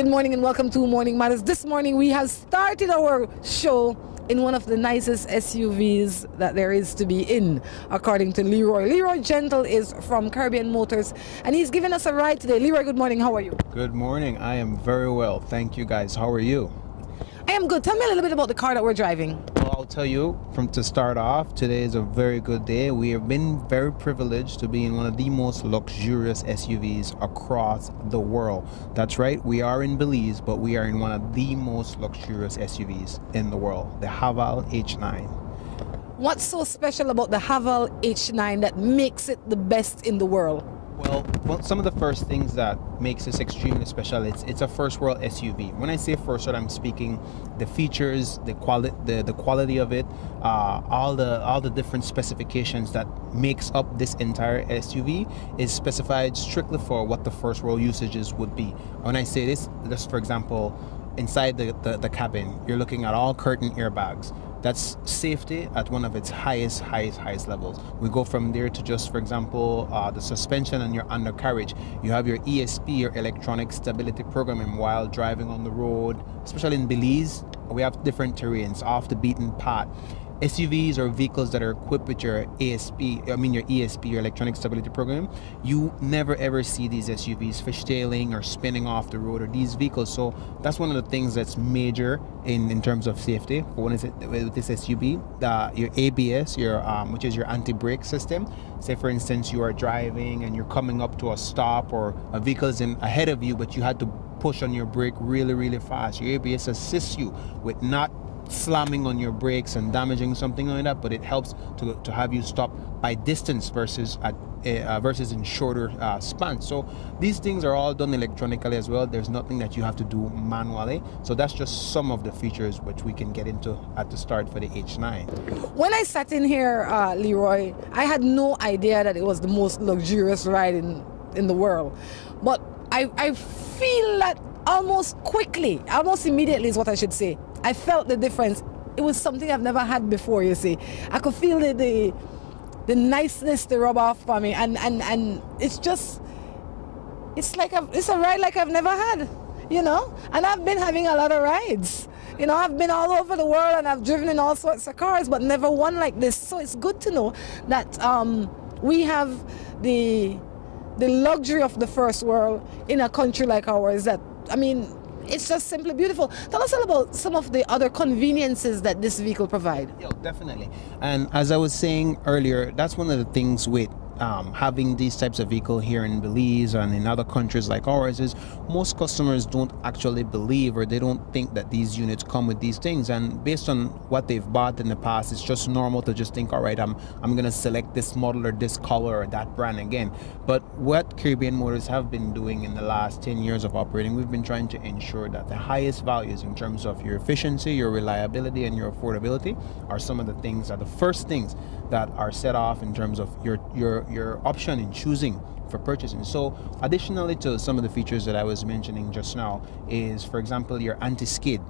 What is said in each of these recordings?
Good morning and welcome to Morning Matters. This morning we have started our show in one of the nicest SUVs that there is to be in, according to Leroy. Leroy Gentle is from Caribbean Motors and he's giving us a ride today. Leroy, good morning. How are you? Good morning. I am very well. Thank you guys. How are you? I am good. Tell me a little bit about the car that we're driving. Well, I'll tell you to start off, today is a very good day. We have been very privileged to be in one of the most luxurious SUVs across the world. That's right, we are in Belize, but we are in one of the most luxurious SUVs in the world, the Haval H9. What's so special about the Haval H9 that makes it the best in the world? Well, some of the first things that makes this extremely special, it's a first world SUV. When I say first world, I'm speaking the features, the quality of it, all the different specifications that makes up this entire SUV is specified strictly for what the first world usages would be. When I say this, just for example, inside the cabin, you're looking at all curtain airbags. That's safety at one of its highest levels. We go from there to just, for example, the suspension and your undercarriage. You have your ESP, your electronic stability programming while driving on the road, especially in Belize. We have different terrains, off the beaten path. SUVs or vehicles that are equipped with your ESP, your electronic stability program, you never ever see these SUVs fishtailing or spinning off the road, or these vehicles. So that's one of the things that's major in terms of safety. When is it with this SUV? Your ABS, which is your anti-brake system. Say for instance you are driving and you're coming up to a stop, or a vehicle is ahead of you, but you had to push on your brake really fast. Your ABS assists you with not slamming on your brakes and damaging something like that, but it helps to have you stop by distance versus in shorter spans. So these things are all done electronically as well. There's nothing that you have to do manually. So that's just some of the features which we can get into at the start for the H9. When I sat in here, Leroy, I had no idea that it was the most luxurious ride in the world. But I feel that almost immediately is what I should say. I felt the difference. It was something I've never had before, you see. I could feel the niceness to rub off for me, and it's a ride like I've never had, you know. And I've been having a lot of rides, you know. I've been all over the world and I've driven in all sorts of cars, but never one like this. So it's good to know that we have the luxury of the first world in a country like ours. It's just simply beautiful. Tell us all about some of the other conveniences that this vehicle provides. Yeah, definitely. And as I was saying earlier, that's one of the things with having these types of vehicle here in Belize and in other countries like ours is most customers don't actually believe, or they don't think that these units come with these things. And based on what they've bought in the past, it's just normal to just think, all right, I'm gonna select this model or this color or that brand again. But what Caribbean Motors have been doing in the last 10 years of operating, we've been trying to ensure that the highest values in terms of your efficiency, your reliability, and your affordability are some of the first things that are set off in terms of your option in choosing for purchasing. So additionally to some of the features that I was mentioning just now is, for example, your anti-skid,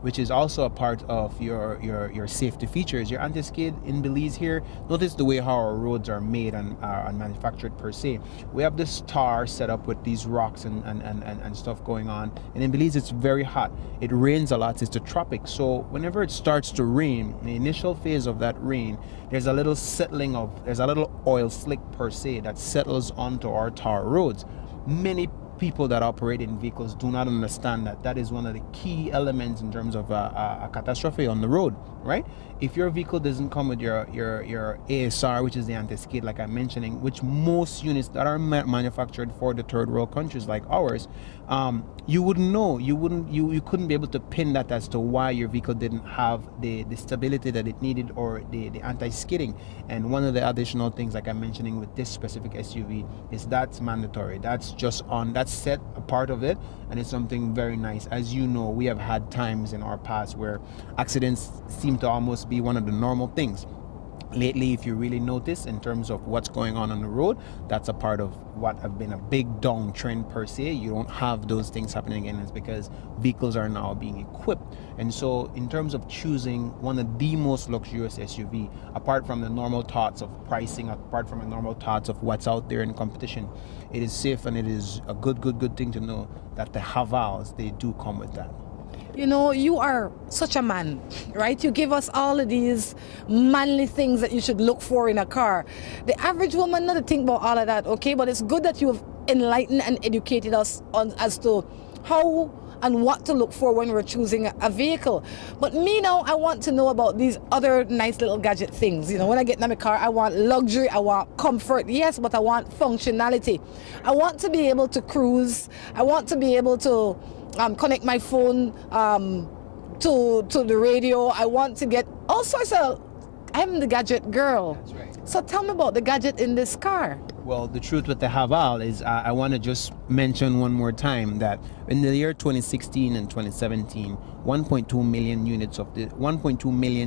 which is also a part of your safety features. Your anti-skid in Belize here, notice the way how our roads are made and manufactured per se. We have this tar set up with these rocks and stuff going on, and in Belize it's very hot. It rains a lot, it's the tropics. So whenever it starts to rain, in the initial phase of that rain, there's a little oil slick per se that settles onto our tar roads. Many people that operate in vehicles do not understand that is one of the key elements in terms of a catastrophe on the road, right? If your vehicle doesn't come with your ASR, which is the anti-skid, like I'm mentioning, which most units that are manufactured for the third world countries like ours, you wouldn't know. You couldn't be able to pin that as to why your vehicle didn't have the stability that it needed, or the anti-skidding. And one of the additional things, like I'm mentioning with this specific SUV, is that's mandatory. That's set a part of it, and it's something very nice. As you know, we have had times in our past where accidents seem to almost be one of the normal things. lately, if you really notice in terms of what's going on the road, that's a part of what have been a big downtrend per se. You don't have those things happening again. It's because vehicles are now being equipped. And so in terms of choosing one of the most luxurious SUV, apart from the normal thoughts of pricing, apart from the normal thoughts of what's out there in competition, it is safe and it is a good thing to know that the Havals, they do come with that. You know, you are such a man, right? You give us all of these manly things that you should look for in a car. The average woman doesn't think about all of that, okay? But it's good that you have enlightened and educated us on as to how and what to look for when we're choosing a vehicle. But me now, I want to know about these other nice little gadget things. You know, when I get in my car, I want luxury, I want comfort, yes, but I want functionality. I want to be able to cruise. I want to be able to connect my phone to the radio. I want to get all sorts of... I'm the gadget girl. That's right. So tell me about the gadget in this car. Well, the truth with the Haval is I want to just mention one more time that in the year 2016 and 2017, 1.2 million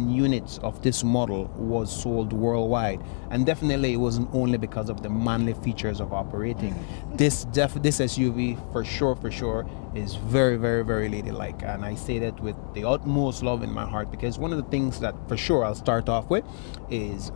units of this model was sold worldwide, and definitely it wasn't only because of the manly features of operating. This SUV for sure is very ladylike, and I say that with the utmost love in my heart, because one of the things that for sure I'll start off with is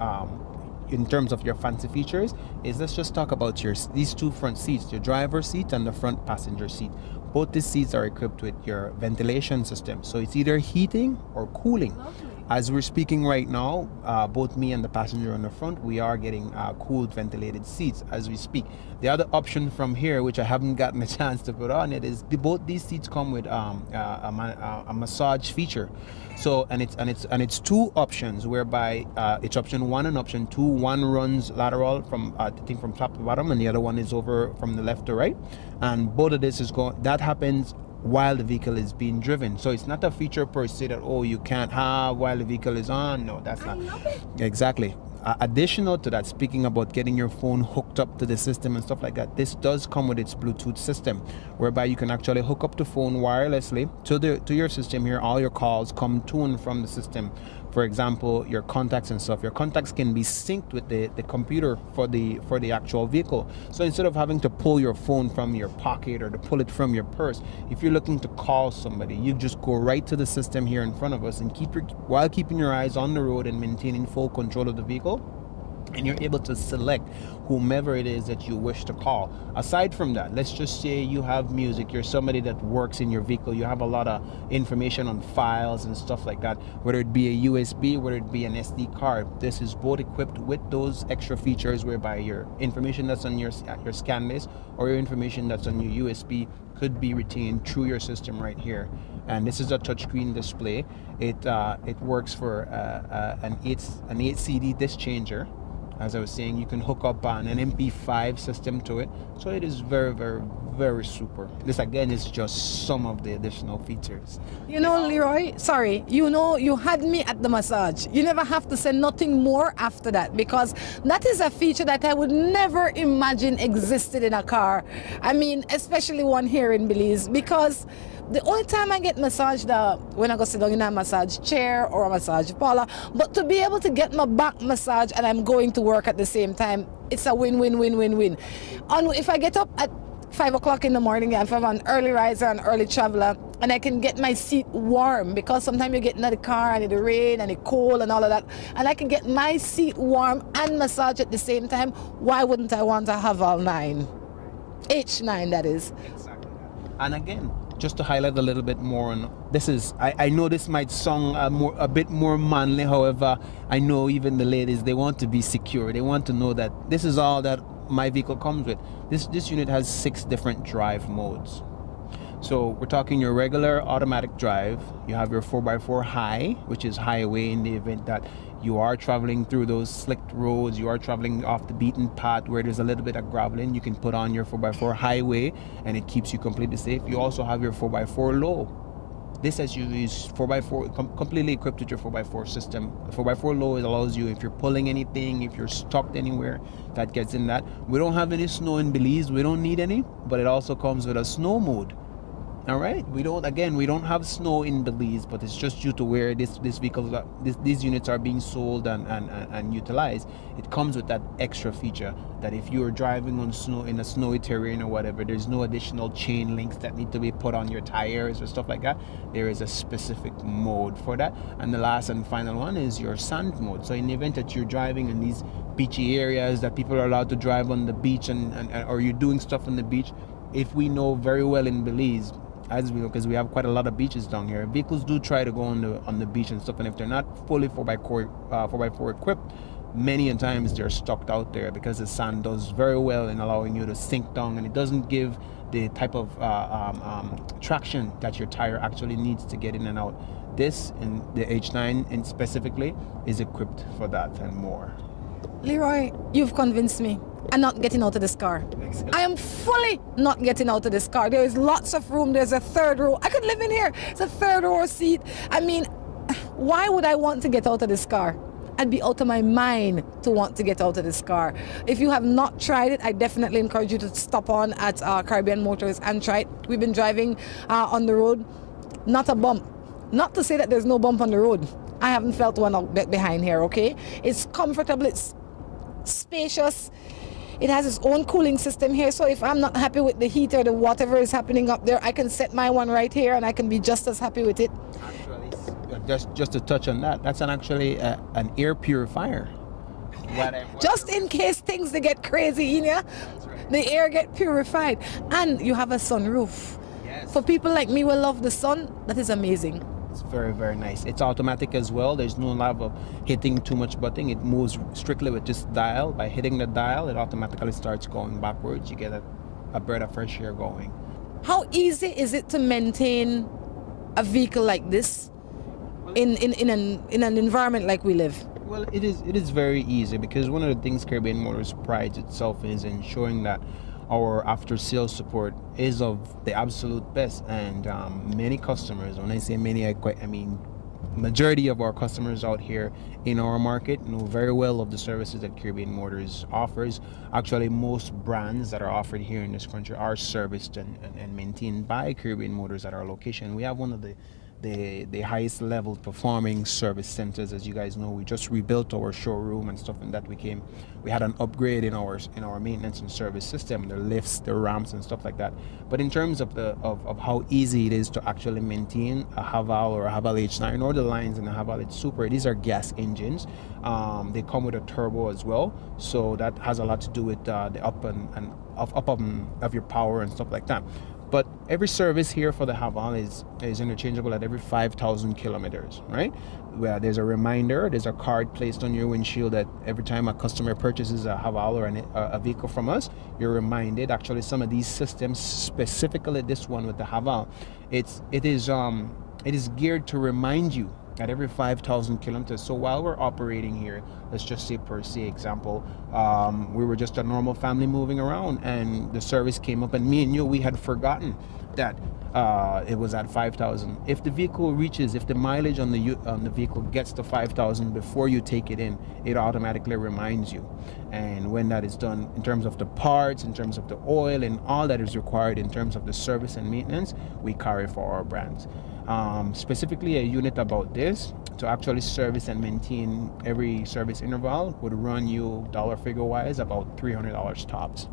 in terms of your fancy features is, let's just talk about these two front seats, your driver's seat and the front passenger seat. Both these seats are equipped with your ventilation system, so it's either heating or cooling. Lovely. As we're speaking right now, both me and the passenger on the front, we are getting cooled, ventilated seats as we speak. The other option from here, which I haven't gotten a chance to put on it, is both these seats come with a massage feature. So and it's two options, whereby it's option 1 and option 2. One runs lateral from I think from top to bottom, and the other one is over from the left to right. And both of this is going. That happens while the vehicle is being driven. So it's not a feature per se that, oh, you can't have while the vehicle is on. No, that's not. I love it. Exactly. Additional to that, speaking about getting your phone hooked up to the system and stuff like that, this does come with its Bluetooth system, whereby you can actually hook up the phone wirelessly to your system here. All your calls come to and from the system. For example, your contacts and stuff. Your contacts can be synced with the computer for the actual vehicle. So instead of having to pull your phone from your pocket or to pull it from your purse, if you're looking to call somebody, you just go right to the system here in front of us and while keeping your eyes on the road and maintaining full control of the vehicle, and you're able to select whomever it is that you wish to call. Aside from that, let's just say you have music, you're somebody that works in your vehicle, you have a lot of information on files and stuff like that, whether it be a USB, whether it be an SD card. This is both equipped with those extra features, whereby your information that's on your scan list or your information that's on your USB could be retained through your system right here. And this is a touchscreen display. It works for an 8 CD disc changer. As I was saying, you can hook up an MP5 system to it. So it is very super. This again is just some of the additional features. You know, Leroy, sorry, you know, you had me at the massage. You never have to say nothing more after that, because that is a feature that I would never imagine existed in a car. I mean, especially one here in Belize, because the only time I get massaged when I go sit down in a massage chair or a massage parlor, but to be able to get my back massage and I'm going to work at the same time, it's a win-win-win-win-win. If I get up at 5 o'clock in the morning, if I'm an early riser, an early traveler, and I can get my seat warm, because sometimes you get in the car and it's rain and it's cold and all of that, and I can get my seat warm and massage at the same time, why wouldn't I want to have all 9? H9, that is. Exactly. And again, just to highlight a little bit more on this is, I know this might sound a bit more manly, however, I know even the ladies, they want to be secure. They want to know that this is all that my vehicle comes with. This unit has 6 different drive modes. So we're talking your regular automatic drive. You have your 4x4 high, which is highway in the event that you are traveling through those slicked roads, you are traveling off the beaten path where there's a little bit of graveling. You can put on your 4x4 highway and it keeps you completely safe. You also have your 4x4 low. This SUV is 4x4, completely equipped with your 4x4 system. 4x4 low, it allows you, if you're pulling anything, if you're stuck anywhere, that gets in that. We don't have any snow in Belize, we don't need any, but it also comes with a snow mode. All right, we don't have snow in Belize, but it's just due to where these units are being sold and utilized. It comes with that extra feature that if you are driving on snow in a snowy terrain or whatever, there's no additional chain links that need to be put on your tires or stuff like that. There is a specific mode for that. And the last and final one is your sand mode. So in the event that you're driving in these beachy areas that people are allowed to drive on the beach and or you're doing stuff on the beach, if we know very well in Belize, as we know, because we have quite a lot of beaches down here, vehicles do try to go on the beach and stuff, and if they're not fully 4x4 equipped, many a times they're stuck out there because the sand does very well in allowing you to sink down, and it doesn't give the type of traction that your tire actually needs to get in and out. This, in the H9 and specifically, is equipped for that and more. Leroy, you've convinced me. I'm not getting out of this car. I am fully not getting out of this car. There is lots of room. There's a third row. I could live in here. It's a third row seat. I mean, why would I want to get out of this car? I'd be out of my mind to want to get out of this car. If you have not tried it, I definitely encourage you to stop on at Caribbean Motors and try it. We've been driving on the road. Not a bump. Not to say that there's no bump on the road. I haven't felt one out behind here, okay? It's comfortable. It's spacious. It has its own cooling system here, so if I'm not happy with the heat or the whatever is happening up there, I can set my one right here and I can be just as happy with it. Actually, just to touch on that, that's actually an air purifier. Just in case things they get crazy in here, the air get purified. And you have a sunroof. Yes. For people like me who love the sun, that is amazing. It's very, very nice. It's automatic as well. There's no love of hitting too much button. It moves strictly with just dial. By hitting the dial, it automatically starts going backwards. You get a breath of fresh air going. How easy is it to maintain a vehicle like this in an environment like we live? Well, it is very easy, because one of the things Caribbean Motors prides itself is ensuring that our after sales support is of the absolute best, and many customers, when I say many, I mean majority of our customers out here in our market know very well of the services that Caribbean Motors offers. Actually, most brands that are offered here in this country are serviced and maintained by Caribbean Motors at our location. We have one of the highest level performing service centers. As you guys know, we just rebuilt our showroom and stuff, and that we had an upgrade in our maintenance and service system, the lifts, the ramps and stuff like that. But in terms of of how easy it is to actually maintain a Haval or a Haval H9 or the lines in the Haval H Super, these are gas engines. They come with a turbo as well, so that has a lot to do with the up of your power and stuff like that. But every service here for the Haval is interchangeable at every 5,000 kilometers, right? Where there's a reminder, there's a card placed on your windshield that every time a customer purchases a Haval or a vehicle from us, you're reminded. Actually, some of these systems, specifically this one with the Haval, it is geared to remind you at every 5,000 kilometers. So while we're operating here, let's just say per se example, we were just a normal family moving around, and the service came up, and me and you, we had forgotten that it was at 5,000. If the mileage on the vehicle gets to 5,000 before you take it in, it automatically reminds you. And when that is done, in terms of the parts, in terms of the oil, and all that is required in terms of the service and maintenance, we carry for our brands. Specifically, a unit about this to actually service and maintain every service interval would run you dollar figure wise about $300 tops.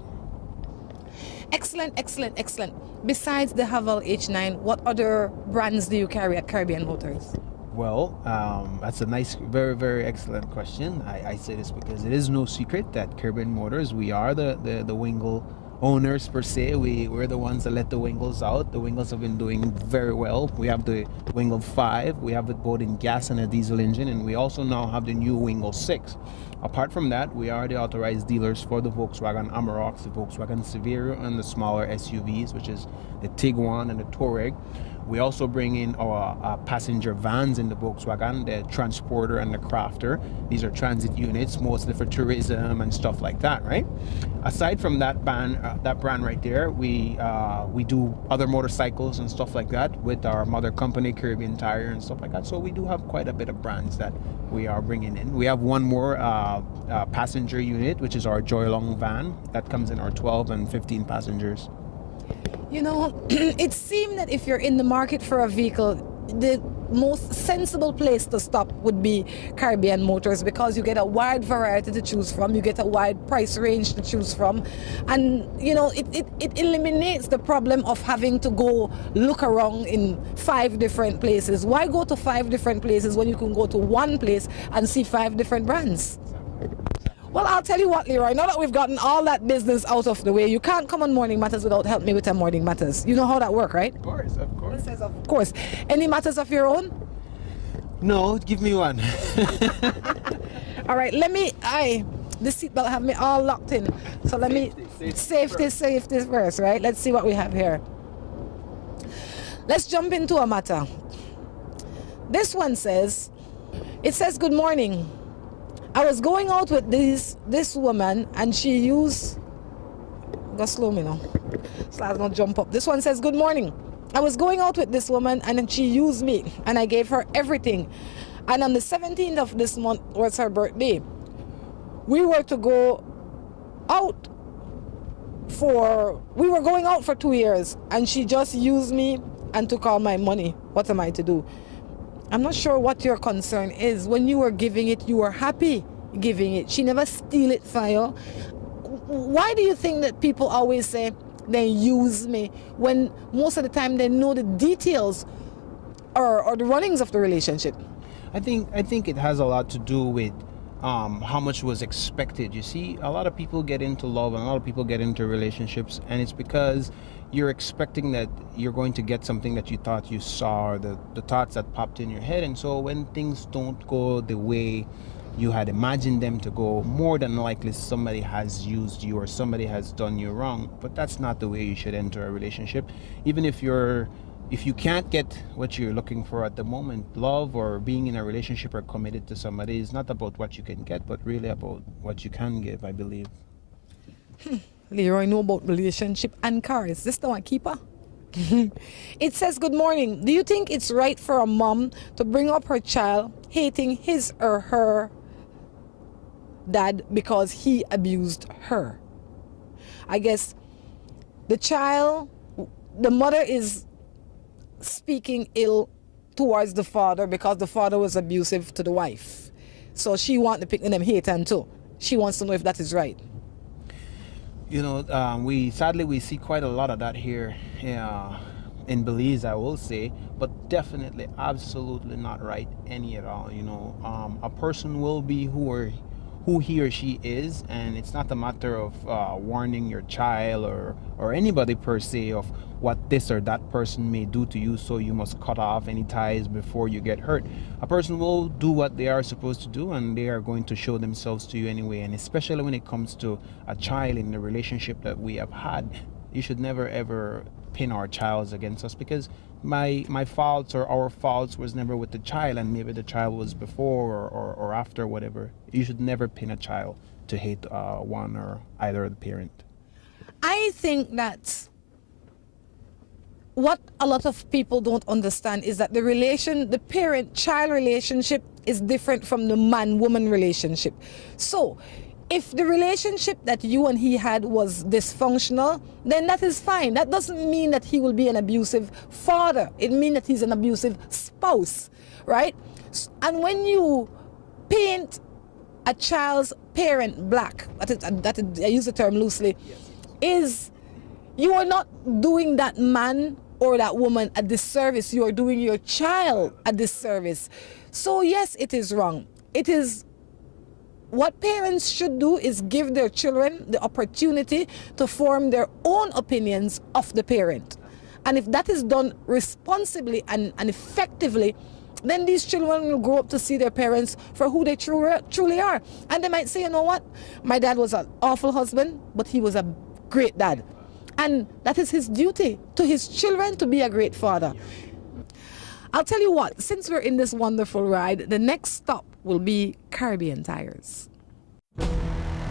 Excellent, excellent, excellent. Besides the Haval H9, what other brands do you carry at Caribbean Motors? Well, that's a nice, very, very excellent question. I say this because it is no secret that Caribbean Motors, we are the Wingle owners per se. We're the ones that let the Wingles out. The Wingles have been doing very well. We have the Wingle 5, we have it both in gas and a diesel engine, and we also now have the new Wingle 6. Apart from that, we are the authorized dealers for the Volkswagen Amarok, the Volkswagen Severo, and the smaller SUVs, which is the Tiguan and the Touareg. We also bring in our passenger vans in the Volkswagen, the Transporter and the Crafter. These are transit units, mostly for tourism and stuff like that, right? Aside from that brand right there, we do other motorcycles and stuff like that with our mother company, Caribbean Tire and stuff like that. So we do have quite a bit of brands that we are bringing in. We have one more passenger unit, which is our Joy Long van that comes in our 12 and 15 passengers. You know, it seemed that if you're in the market for a vehicle, the most sensible place to stop would be Caribbean Motors, because you get a wide variety to choose from, you get a wide price range to choose from, and you know, it eliminates the problem of having to go look around in 5 different places. Why go to 5 different places when you can go to one place and see 5 different brands? Well, I'll tell you what, Leroy, now that we've gotten all that business out of the way, you can't come on Morning Matters without helping me with a Morning Matters. You know how that works, right? Of course, of course. It says, of course. Any matters of your own? No, give me one. All right, the seatbelt have me all locked in. So let me, safety first, right? Let's see what we have here. Let's jump into a matter. This one says, good morning. I was going out with this woman and she used, go slow me now, so I don't jump up. This one says, good morning. I was going out with this woman and she used me and I gave her everything. And on the 17th of this month was her birthday. We were to go out we were going out for 2 years and she just used me and took all my money. What am I to do? I'm not sure what your concern is. When you were giving it, you were happy giving it. She never steal it from you. Why do you think that people always say they use me when most of the time they know the details or the runnings of the relationship? I think it has a lot to do with how much was expected. You see, a lot of people get into love and a lot of people get into relationships, and it's because you're expecting that you're going to get something that you thought you saw, or the thoughts that popped in your head. And so when things don't go the way you had imagined them to go, more than likely somebody has used you or somebody has done you wrong. But that's not the way you should enter a relationship. Even if you can't get what you're looking for at the moment, love or being in a relationship or committed to somebody is not about what you can get, but really about what you can give, I believe. Leroy know about relationship and cars. This the one keeper. It says, good morning. Do you think it's right for a mom to bring up her child hating his or her dad because he abused her? I guess the mother is speaking ill towards the father because the father was abusive to the wife. So she wants to pick them hate and too. She wants to know if that is right. You know, we see quite a lot of that here in Belize, I will say, but definitely absolutely not right any at all. You know, a person will be who he or she is, and it's not a matter of warning your child or anybody per se of what this or that person may do to you, so you must cut off any ties before you get hurt. A person will do what they are supposed to do, and they are going to show themselves to you anyway. And especially when it comes to a child in the relationship that we have had, you should never ever pin our childs against us, because my faults or our faults was never with the child, and maybe the child was before or after, whatever. You should never pin a child to hate one or either the parent. I think that what a lot of people don't understand is that the parent-child relationship is different from the man-woman relationship. So if the relationship that you and he had was dysfunctional, then that is fine. That doesn't mean that he will be an abusive father. It means that he's an abusive spouse, right? And when you paint a child's parent black, I use the term loosely, is you are not doing that man or that woman a disservice. You are doing your child a disservice. So yes, it is wrong. It is what parents should do is give their children the opportunity to form their own opinions of the parent. And if that is done responsibly and effectively, then these children will grow up to see their parents for who they truly are. And they might say, you know what, my dad was an awful husband, but he was a great dad. And that is his duty to his children, to be a great father. I'll tell you what, since we're in this wonderful ride, the next stop will be Caribbean Tires.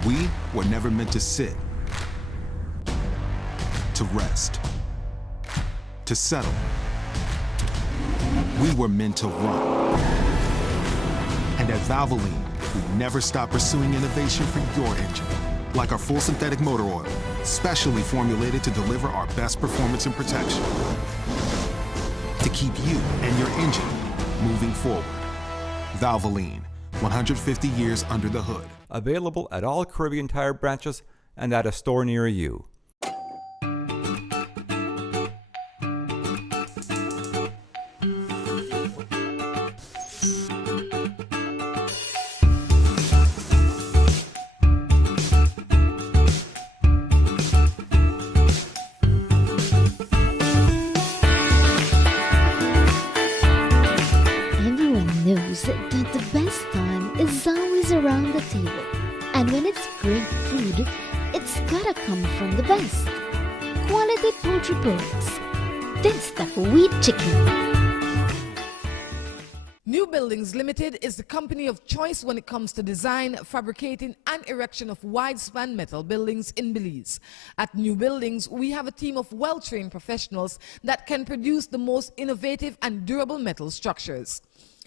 We were never meant to sit, to rest, to settle. We were meant to run. And at Valvoline, we never stop pursuing innovation for your engine. like our full synthetic motor oil, specially formulated to deliver our best performance and protection, to keep you and your engine moving forward. Valvoline, 150 years under the hood. Available at all Caribbean Tire branches and at a store near you. Knows that the best time is always around the table. And when it's great food, it's gotta come from the best. Quality poultry products. That's the wheat chicken. New Buildings Limited is the company of choice when it comes to design, fabricating, and erection of wide-span metal buildings in Belize. At New Buildings, we have a team of well-trained professionals that can produce the most innovative and durable metal structures.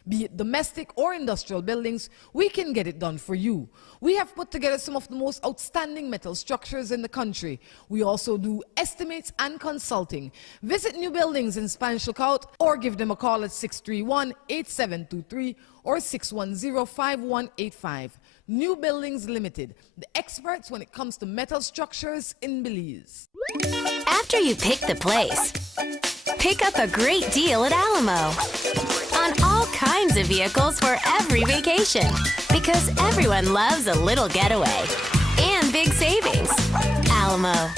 Be it domestic or industrial buildings, we can get it done for you. We have put together some of the most outstanding metal structures in the country. We also do estimates and consulting. Visit New Buildings in Spanish Lookout or give them a call at 631-8723 or 610-5185. New Buildings Limited, the experts when it comes to metal structures in Belize. After you pick the place, pick up a great deal at Alamo on all kinds of vehicles for every vacation, because everyone loves a little getaway and big savings. Alamo.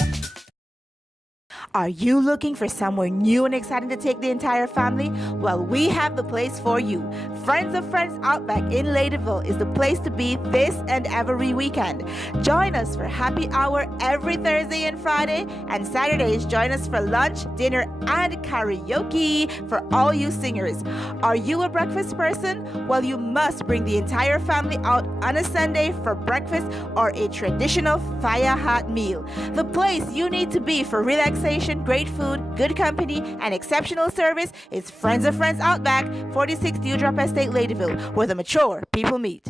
Are you looking for somewhere new and exciting to take the entire family? Well, we have the place for you. Friends of Friends Outback in Ladyville is the place to be this and every weekend. Join us for happy hour every Thursday and Friday, and Saturdays join us for lunch, dinner, and karaoke for all you singers. Are you a breakfast person? Well, you must bring the entire family out on a Sunday for breakfast or a traditional fire hot meal. The place you need to be for relaxation, great food, good company, and exceptional service is Friends of Friends Outback, 46 Dewdrop Estate, Ladyville, where the mature people meet.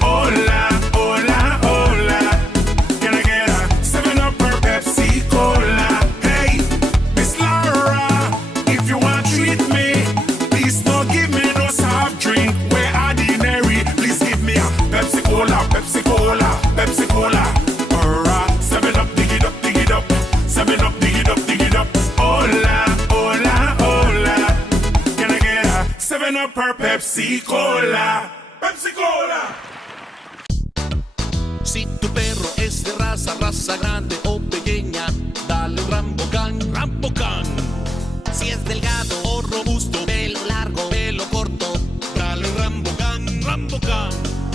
Hola, hola, hola. Can I get a 7-Up or Pepsi Cola? Hey, Miss Laura, if you want to treat me, please don't give me no soft drink. We're ordinary. Please give me a Pepsi Cola, Pepsi Cola, Pepsi Cola. Or a 7-Up, dig it up, dig it up. 7-Up, dig it up, dig it up. Hola, hola, hola. Can I get a 7-Up or Pepsi Cola? Pepsi Cola. Si tu perro es de raza grande o pequeña, dale un Rambocan, Rambocan. Si es delgado o robusto, pelo largo, pelo corto, dale un Rambocan, Rambocan.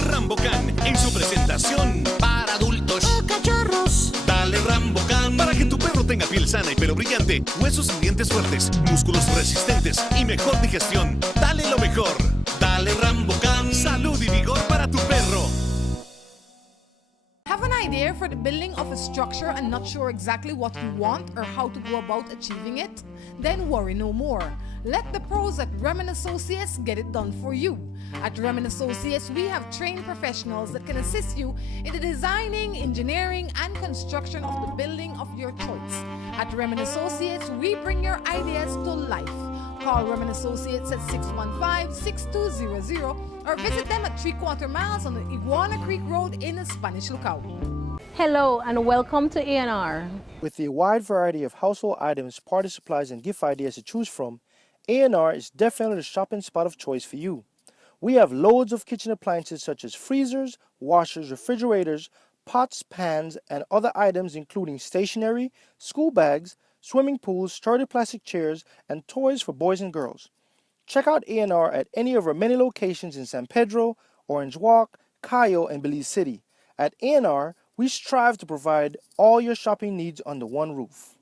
Rambocan en su presentación para adultos o cachorros. Dale Rambocan para que tu perro tenga piel sana y pelo brillante, huesos y dientes fuertes, músculos resistentes y mejor digestión. Dale lo mejor. Dale Rambocan, salud y vigor para tu perro. Have an idea for the building of a structure and not sure exactly what you want or how to go about achieving it? Then worry no more. Let the pros at Remen Associates get it done for you. At Remen Associates, we have trained professionals that can assist you in the designing, engineering, and construction of the building of your choice. At Remen Associates, we bring your ideas to life. Call Remen Associates at 615-6200 or visit them at 3/4 miles on the Iguana Creek Road in the Spanish Lookout. Hello and welcome to A&R. With a wide variety of household items, party supplies, and gift ideas to choose from, A&R is definitely the shopping spot of choice for you. We have loads of kitchen appliances such as freezers, washers, refrigerators, pots, pans, and other items including stationery, school bags, swimming pools, sturdy plastic chairs, and toys for boys and girls. Check out A&R at any of our many locations in San Pedro, Orange Walk, Cayo, and Belize City. At A&R, we strive to provide all your shopping needs under one roof.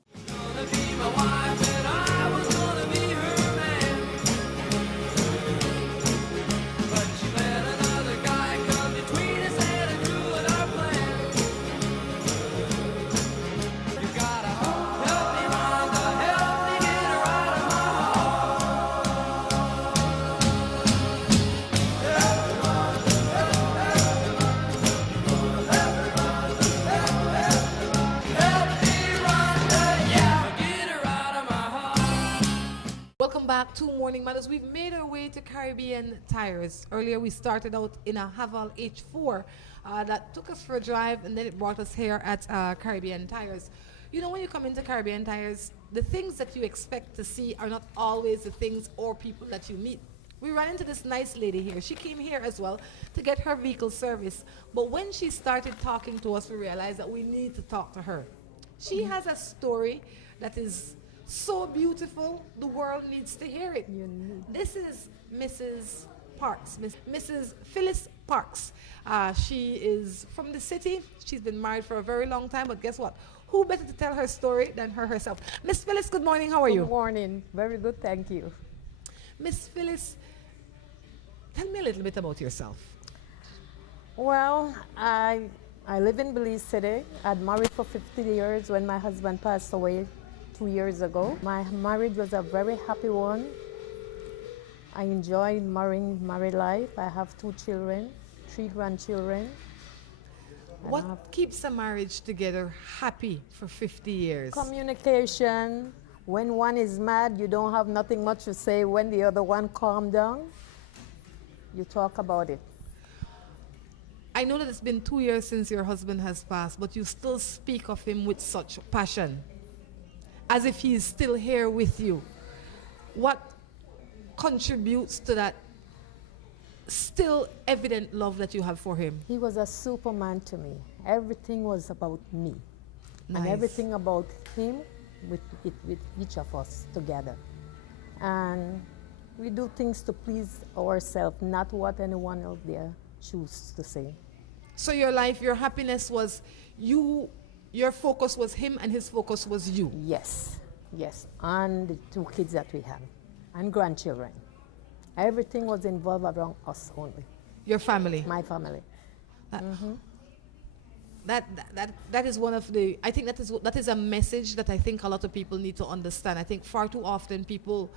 back to Morning Matters. We've made our way to Caribbean Tires. Earlier we started out in a Haval H4 that took us for a drive, and then it brought us here at Caribbean Tires. You know, when you come into Caribbean Tires, the things that you expect to see are not always the things or people that you meet. We ran into this nice lady here. She came here as well to get her vehicle service. But when she started talking to us, we realized that we need to talk to her. She has a story that is so beautiful, the world needs to hear it. This is Mrs. Parks, Mrs. Phyllis Parks. She is from the city. She's been married for a very long time, but guess what? Who better to tell her story than her herself? Miss Phyllis, good morning. How are you? Good morning. Very good, thank you. Miss Phyllis, tell me a little bit about yourself. Well, I live in Belize City. I'd married for 50 years when my husband passed away 2 years ago. My marriage was a very happy one. I enjoyed married life. I have 2 children, 3 grandchildren. What keeps a marriage together happy for 50 years? Communication. When one is mad, you don't have nothing much to say. When the other one calm down, you talk about it. I know that it's been 2 years since your husband has passed, but you still speak of him with such passion, as if he is still here with you. What contributes to that still evident love that you have for him? He was a superman to me. Everything was about me. Nice. And everything about him with each of us together. And we do things to please ourselves, not what anyone out there chooses to say. So your life, your happiness was you, your focus was him and his focus was you? Yes, yes. And the 2 kids that we have, and grandchildren. Everything was involved around us only. Your family? My family. That is one of the, I think that is a message that I think a lot of people need to understand. I think far too often people,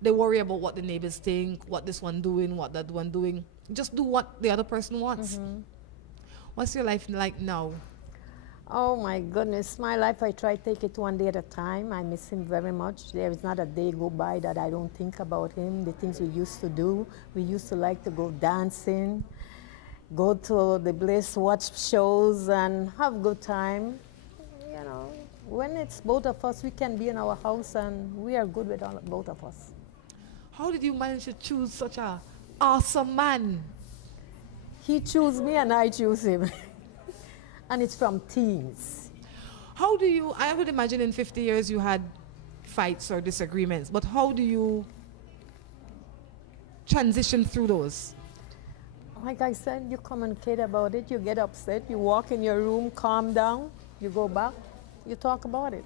they worry about what the neighbors think, what this one doing, what that one doing. Just do what the other person wants. What's your life like now? Oh my goodness, my life, I try to take it one day at a time. I miss him very much. There is not a day go by that I don't think about him, the things we used to do. We used to like to go dancing, go to the place, watch shows, and have good time. You know, when it's both of us, we can be in our house, and we are good with both of us. How did you manage to choose such a awesome man? He chose me, and I choose him. And it's from teens. How do you, I would imagine in 50 years you had fights or disagreements, but how do you transition through those? Like I said, you communicate about it, you get upset, you walk in your room, calm down, you go back, you talk about it.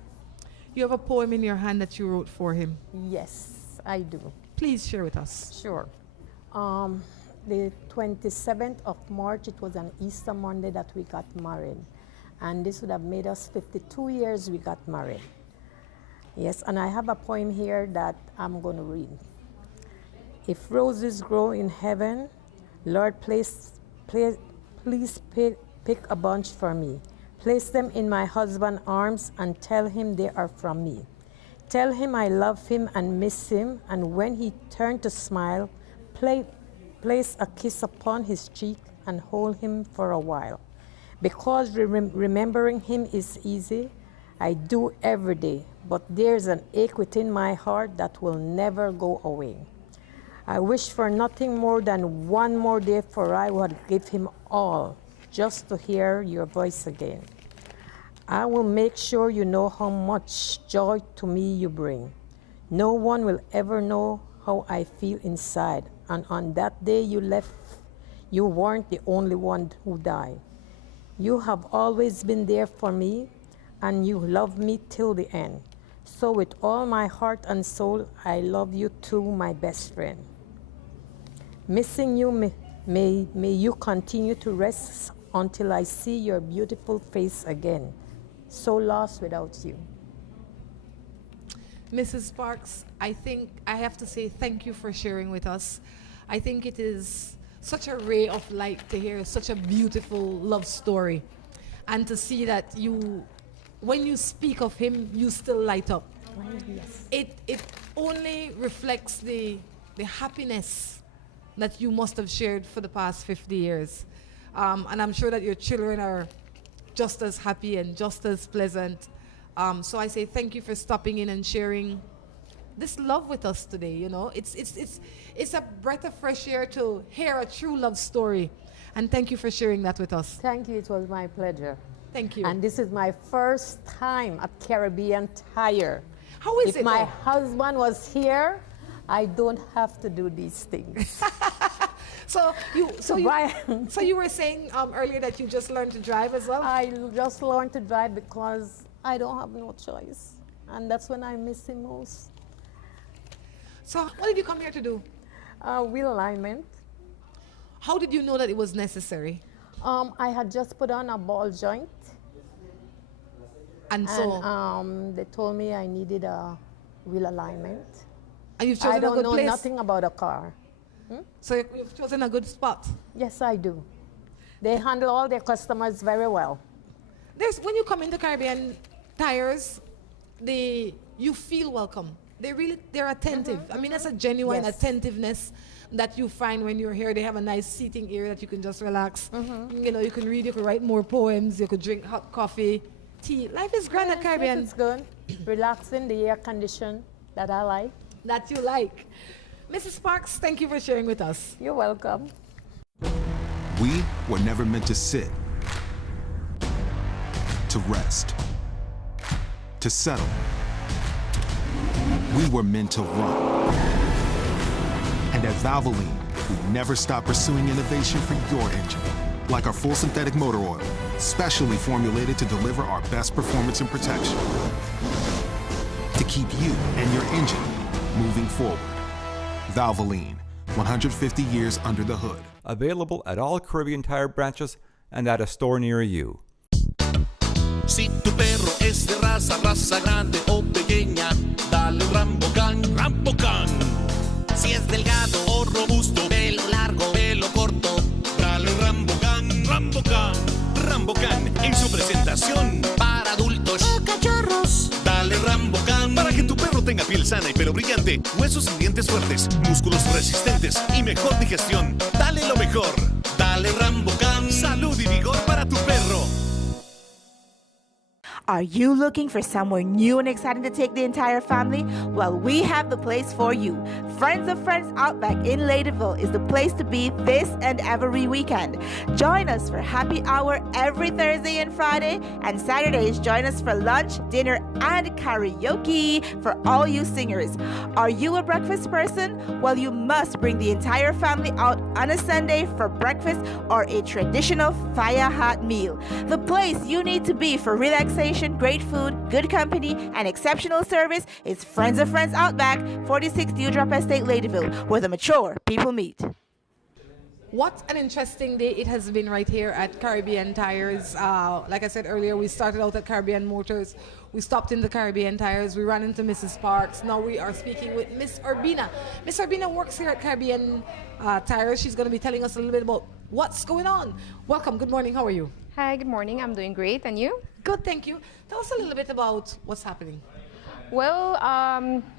You have a poem in your hand that you wrote for him? Yes, I do. Please share with us. Sure. The 27th of March, it was an Easter Monday that we got married. And this would have made us 52 years we got married. Yes, and I have a poem here that I'm going to read. If roses grow in heaven, Lord, please pick a bunch for me. Place them in my husband's arms and tell him they are from me. Tell him I love him and miss him, and when he turns to smile, place a kiss upon his cheek and hold him for a while. Because remembering him is easy, I do every day, but there's an ache within my heart that will never go away. I wish for nothing more than one more day, for I would give him all just to hear your voice again. I will make sure you know how much joy to me you bring. No one will ever know how I feel inside. And on that day you left, you weren't the only one who died. You have always been there for me, and you love me till the end. So with all my heart and soul, I love you too, my best friend. Missing you, may you continue to rest until I see your beautiful face again. So lost without you. Mrs. Sparks, I think I have to say thank you for sharing with us. I think it is such a ray of light to hear such a beautiful love story, and to see that you, when you speak of him, you still light up. Yes. It only reflects the happiness that you must have shared for the past 50 years. And I'm sure that your children are just as happy and just as pleasant. So I say thank you for stopping in and sharing this love with us today. You know, it's a breath of fresh air to hear a true love story. And thank you for sharing that with us. Thank you. It was my pleasure. Thank you. And this is my first time at Caribbean Tire. How is if it? my though? husband was here, I don't have to do these things. So you were saying earlier that you just learned to drive as well? I just learned to drive because I don't have no choice. And that's when I miss him most. So what did you come here to do? Wheel alignment. How did you know that it was necessary? I had just put on a ball joint. And so they told me I needed a wheel alignment. And you've chosen I don't a good know place? nothing about a car. So you've chosen a good spot? Yes, I do. They handle all their customers very well. When you come into Caribbean Tires, you feel welcome. They're attentive. I mean, that's a genuine attentiveness that you find when you're here. They have a nice seating area that you can just relax. You know, you can read, you can write more poems, you could drink hot coffee, tea. Life is grand at Caribbean. Yes, it's good. Relaxing, the air condition that I like. That you like. Mrs. Sparks, thank you for sharing with us. You're welcome. We were never meant to sit, to rest, to settle. We were meant to run. And at Valvoline, we never stop pursuing innovation for your engine. Like our full synthetic motor oil, specially formulated to deliver our best performance and protection. To keep you and your engine moving forward. Valvoline, 150 years under the hood. Available at all Caribbean Tire branches and at a store near you. Si tu perro es de raza grande o pequeña, dale un Rambocan, Rambocan. Si es delgado o robusto, pelo largo, pelo corto, dale un Rambocan, Rambocan. Rambocan en su presentación para adultos o cachorros. Dale Rambocan para que tu perro tenga piel sana y pelo brillante, huesos y dientes fuertes, músculos resistentes y mejor digestión. Dale lo mejor. Dale Rambocan. Salud y vigor para tu perro. Are you looking for somewhere new and exciting to take the entire family? Well, we have the place for you. Friends of Friends Outback in Ladyville is the place to be this and every weekend. Join us for happy hour every Thursday and Friday, and Saturdays join us for lunch, dinner, and karaoke for all you singers. Are you a breakfast person? Well, you must bring the entire family out on a Sunday for breakfast or a traditional fire hot meal. The place you need to be for relaxation, great food, good company, and exceptional service is Friends of Friends Outback, 46 Dewdrop Estate, Ladyville, where the mature people meet. What an interesting day it has been right here at Caribbean Tires. Like I said earlier, we started out at Caribbean Motors. We stopped in the Caribbean Tires. We ran into Mrs. Sparks. Now we are speaking with Miss Urbina. Miss Urbina works here at Caribbean Tires. She's going to be telling us a little bit about what's going on. Welcome. Good morning. How are you? Hi, good morning. I'm doing great. And you? Good, thank you. Tell us a little bit about what's happening. Well,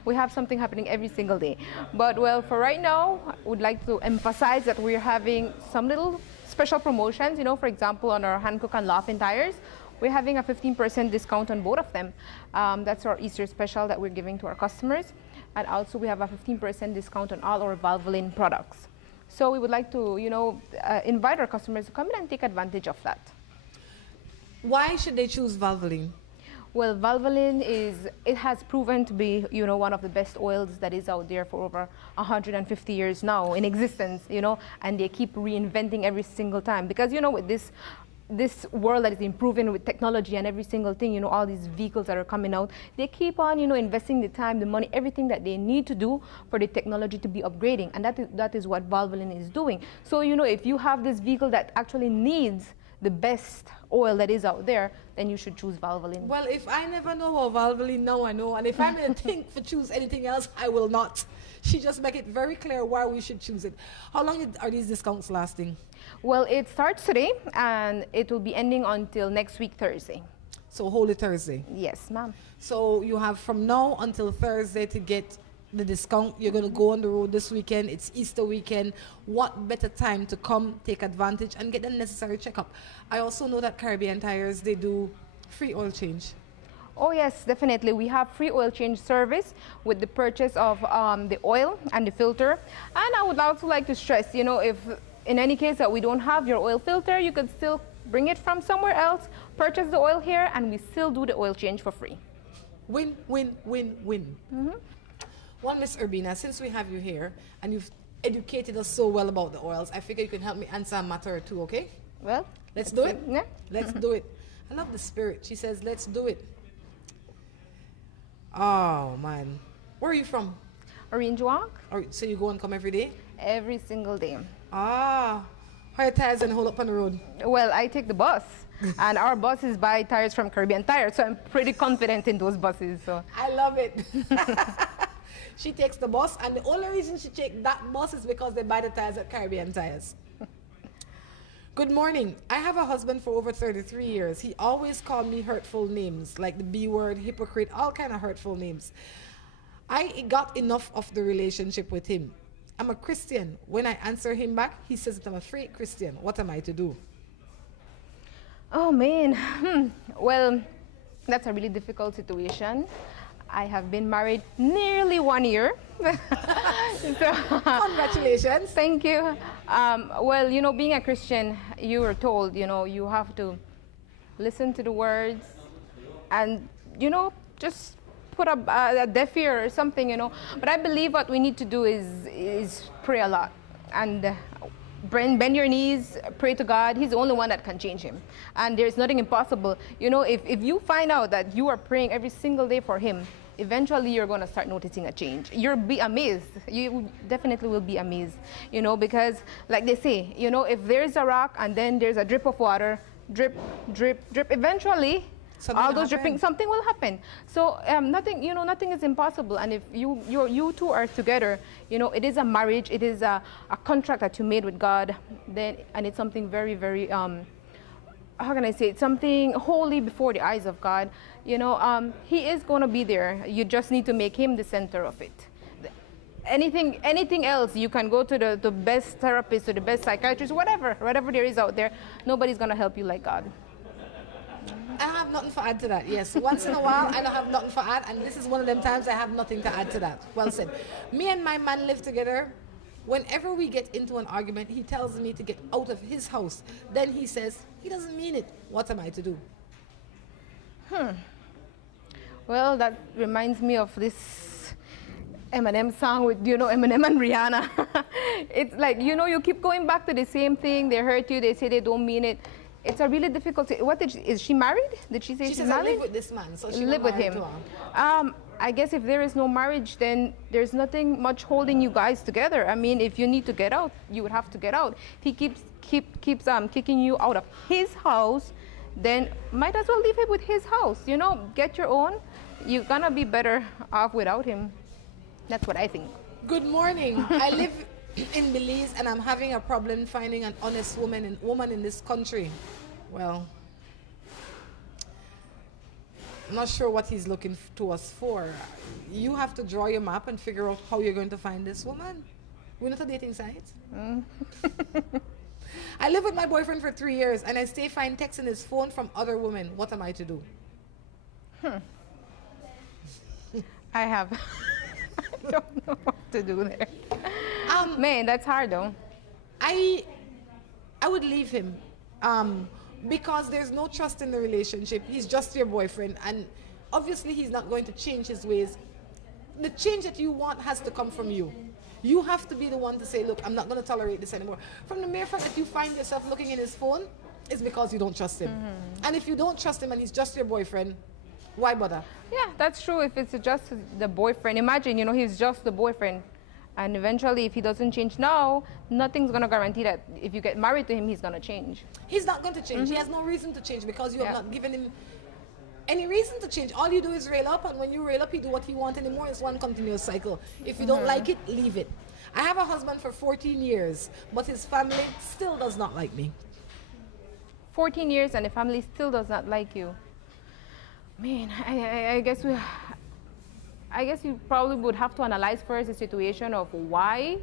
we have something happening every single day. But, well, for right now, I would like to emphasize that we're having some little special promotions. You know, for example, on our Hankook and Laughlin tires, we're having a 15% discount on both of them. That's our Easter special that we're giving to our customers. And also, we have a 15% discount on all our Valvoline products. So we would like to, you know, invite our customers to come in and take advantage of that. Why should they choose Valvoline? Well, Valvoline it has proven to be, you know, one of the best oils that is out there for over 150 years now in existence, you know, and they keep reinventing every single time. Because, you know, with this world that is improving with technology and every single thing, you know, all these vehicles that are coming out, they keep on, you know, investing the time, the money, everything that they need to do for the technology to be upgrading. And that is what Valvoline is doing. So, you know, if you have this vehicle that actually needs the best oil that is out there, then you should choose Valvoline. Well, if I never know about Valvoline, now I know. And if I'm going to think for choose anything else, I will not. She just make it very clear why we should choose it. How long are these discounts lasting? Well, it starts today and it will be ending until next week, Thursday. So Holy Thursday? Yes, ma'am. So you have from now until Thursday to get the discount. You're going to go on the road this weekend. It's Easter weekend. What better time to come, take advantage, and get the necessary checkup? I also know that Caribbean Tires, they do free oil change. Oh yes, definitely. We have free oil change service with the purchase of the oil and the filter. And I would also like to stress, you know, if in any case that we don't have your oil filter, you could still bring it from somewhere else, purchase the oil here, and we still do the oil change for free. Win, win, win, win. Well, Miss Urbina, since we have you here and you've educated us so well about the oils, I figure you can help me answer a matter or two, okay? Well, let's do it. Yeah. Let's do it. I love the spirit. She says, let's do it. Oh, man. Where are you from? Orange Walk. So you go and come every day? Every single day. Ah. How are your tires and hold up on the road? Well, I take the bus. And our buses buy tires from Caribbean Tires, so I'm pretty confident in those buses. So I love it. She takes the bus, and the only reason she takes that bus is because they buy the tires at Caribbean Tires. Good morning. I have a husband for over 33 years. He always called me hurtful names, like the B word, hypocrite, all kind of hurtful names. I got enough of the relationship with him. I'm a Christian. When I answer him back, he says that I'm a fake Christian. What am I to do? Oh man, well, that's a really difficult situation. I have been married nearly 1 year. So, congratulations. Thank you. Well, you know, being a Christian, you were told, you know, you have to listen to the words and, you know, just put a deaf ear or something, you know. But I believe what we need to do is pray a lot and bend your knees, pray to God. He's the only one that can change him. And there's nothing impossible. You know, if you find out that you are praying every single day for him, eventually you're going to start noticing a change. You'll be amazed. You definitely will be amazed, you know, because like they say, you know, if there's a rock and then there's a drip of water, drip, drip, drip, eventually all those dripping, something will happen. So nothing, you know, nothing is impossible. And if you two are together, you know, it is a marriage, it is a contract that you made with God, then, and it's something very, very, how can I say it, something holy before the eyes of God. You know, he is going to be there. You just need to make him the center of it. Anything else, you can go to the best therapist or the best psychiatrist, whatever there is out there. Nobody's going to help you like God. I have nothing to add to that. Yes, once in a while I don't have nothing to add, and this is one of them times I have nothing to add to that. Well said. Me and my man live together. Whenever we get into an argument, he tells me to get out of his house. Then he says he doesn't mean it. What am I to do? Well, that reminds me of this Eminem song with, you know, Eminem and Rihanna. It's like, you know, you keep going back to the same thing. They hurt you. They say they don't mean it. It's a really difficult. What is she married? Did she say she's married? I live with this man, so she live with him. I guess if there is no marriage, then there's nothing much holding you guys together. I mean, if you need to get out, you would have to get out. If he keeps kicking you out of his house, then might as well leave him with his house. You know, get your own. You're gonna be better off without him. That's what I think. Good morning. I live in Belize, and I'm having a problem finding an honest woman in this country. Well, I'm not sure what he's looking to us for. You have to draw your map and figure out how you're going to find this woman. We're not a dating site. I live with my boyfriend for 3 years, and I still find texts in his phone from other women. What am I to do? I have. I don't know what to do there. Man, that's hard though. I would leave him because there's no trust in the relationship. He's just your boyfriend, and obviously he's not going to change his ways. The change that you want has to come from you. You have to be the one to say, look, I'm not going to tolerate this anymore. From the mere fact that you find yourself looking in his phone, it's because you don't trust him. And if you don't trust him and he's just your boyfriend, why bother? Yeah, that's true. If it's just the boyfriend, imagine, you know, he's just the boyfriend. And eventually, if he doesn't change now, nothing's going to guarantee that if you get married to him, he's going to change. He's not going to change. He has no reason to change because you have not given him any reason to change. All you do is rail up, and when you rail up, he do what he wants anymore. It's one continuous cycle. If you don't like it, leave it. I have a husband for 14 years, but his family still does not like me. 14 years and the family still does not like you. Man, I guess I guess you probably would have to analyze first the situation of why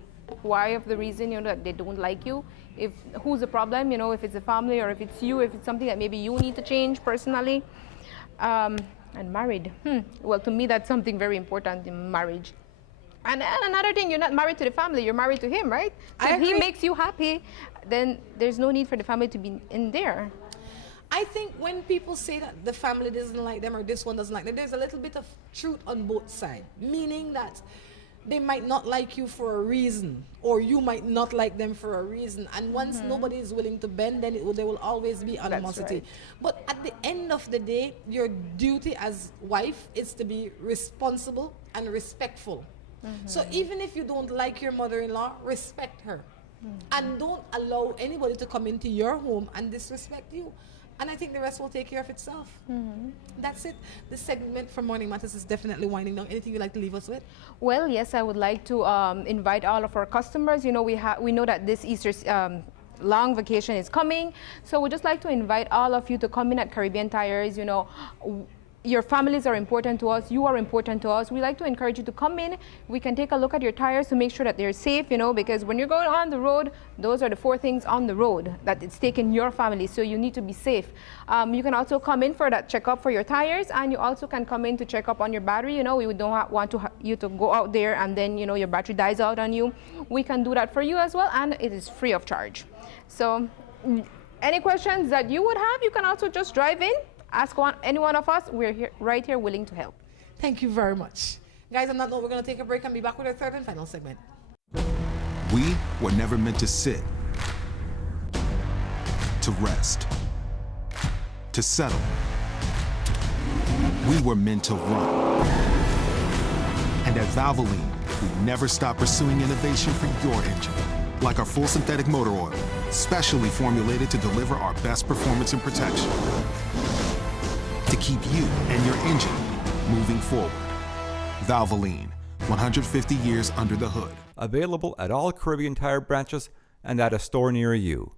of the reason, that they don't like you. If who's the problem, if it's a family or if it's you, if it's something that maybe you need to change personally. And married. Well, to me, that's something very important in marriage. And another thing, you're not married to the family, you're married to him, right? So if he makes you happy, then there's no need for the family to be in there. I think when people say that the family doesn't like them or this one doesn't like them, there's a little bit of truth on both sides, meaning that they might not like you for a reason, or you might not like them for a reason. And once nobody is willing to bend, then there will always be animosity. Right. But at the end of the day, your duty as wife is to be responsible and respectful. So even if you don't like your mother-in-law, respect her. And don't allow anybody to come into your home and disrespect you. And I think the rest will take care of itself. That's it. This segment from Morning Matters is definitely winding down. Anything you'd like to leave us with? Well, yes, I would like to invite all of our customers. We know that this Easter's long vacation is coming. So we'd just like to invite all of you to come in at Caribbean Tires. Your families are important to us. You are important to us. We like to encourage you to come in. We can take a look at your tires to make sure that they're safe, because when you're going on the road, those are the 4 things on the road that it's taking your family. So you need to be safe. You can also come in for that checkup for your tires, and you also can come in to check up on your battery. We don't want you to go out there and then, your battery dies out on you. We can do that for you as well, and it is free of charge. So any questions that you would have, you can also just drive in. Ask any one of us. We're right here willing to help. Thank you very much. Guys, on that note, we're going to take a break and be back with our third and final segment. We were never meant to sit, to rest, to settle. We were meant to run. And at Valvoline, we never stop pursuing innovation for your engine. Like our full synthetic motor oil, specially formulated to deliver our best performance and protection. To keep you and your engine moving forward. Valvoline, 150 years under the hood. Available at all Caribbean Tire branches and at a store near you.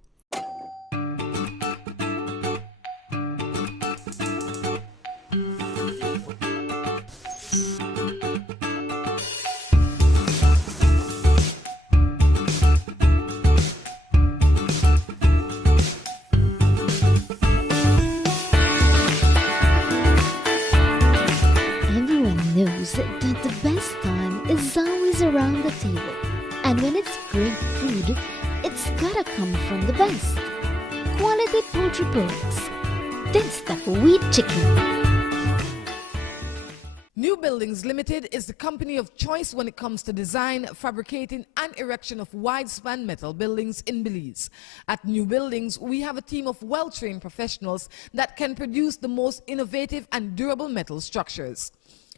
That the best time is always around the table. And when it's great food, it's gotta come from the best. Quality poultry products. This the wheat chicken. New Buildings Limited is the company of choice when it comes to design, fabricating, and erection of wide-span metal buildings in Belize. At New Buildings, we have a team of well-trained professionals that can produce the most innovative and durable metal structures.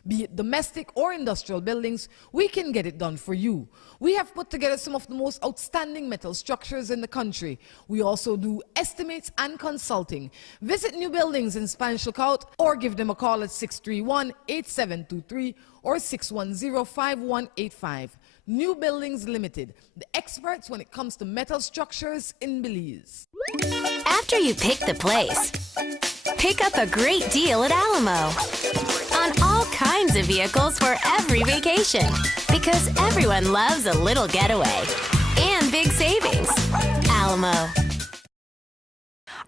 Be it domestic or industrial buildings, we can get it done for you. We have put together some of the most outstanding metal structures in the country. We also do estimates and consulting. Visit New Buildings in Spanish Lookout or give them a call at 631-8723 or 610-5185. New Buildings Limited, the experts when it comes to metal structures in Belize. After you pick the place, pick up a great deal at Alamo on all kinds of vehicles for every vacation, because everyone loves a little getaway and big savings. Alamo.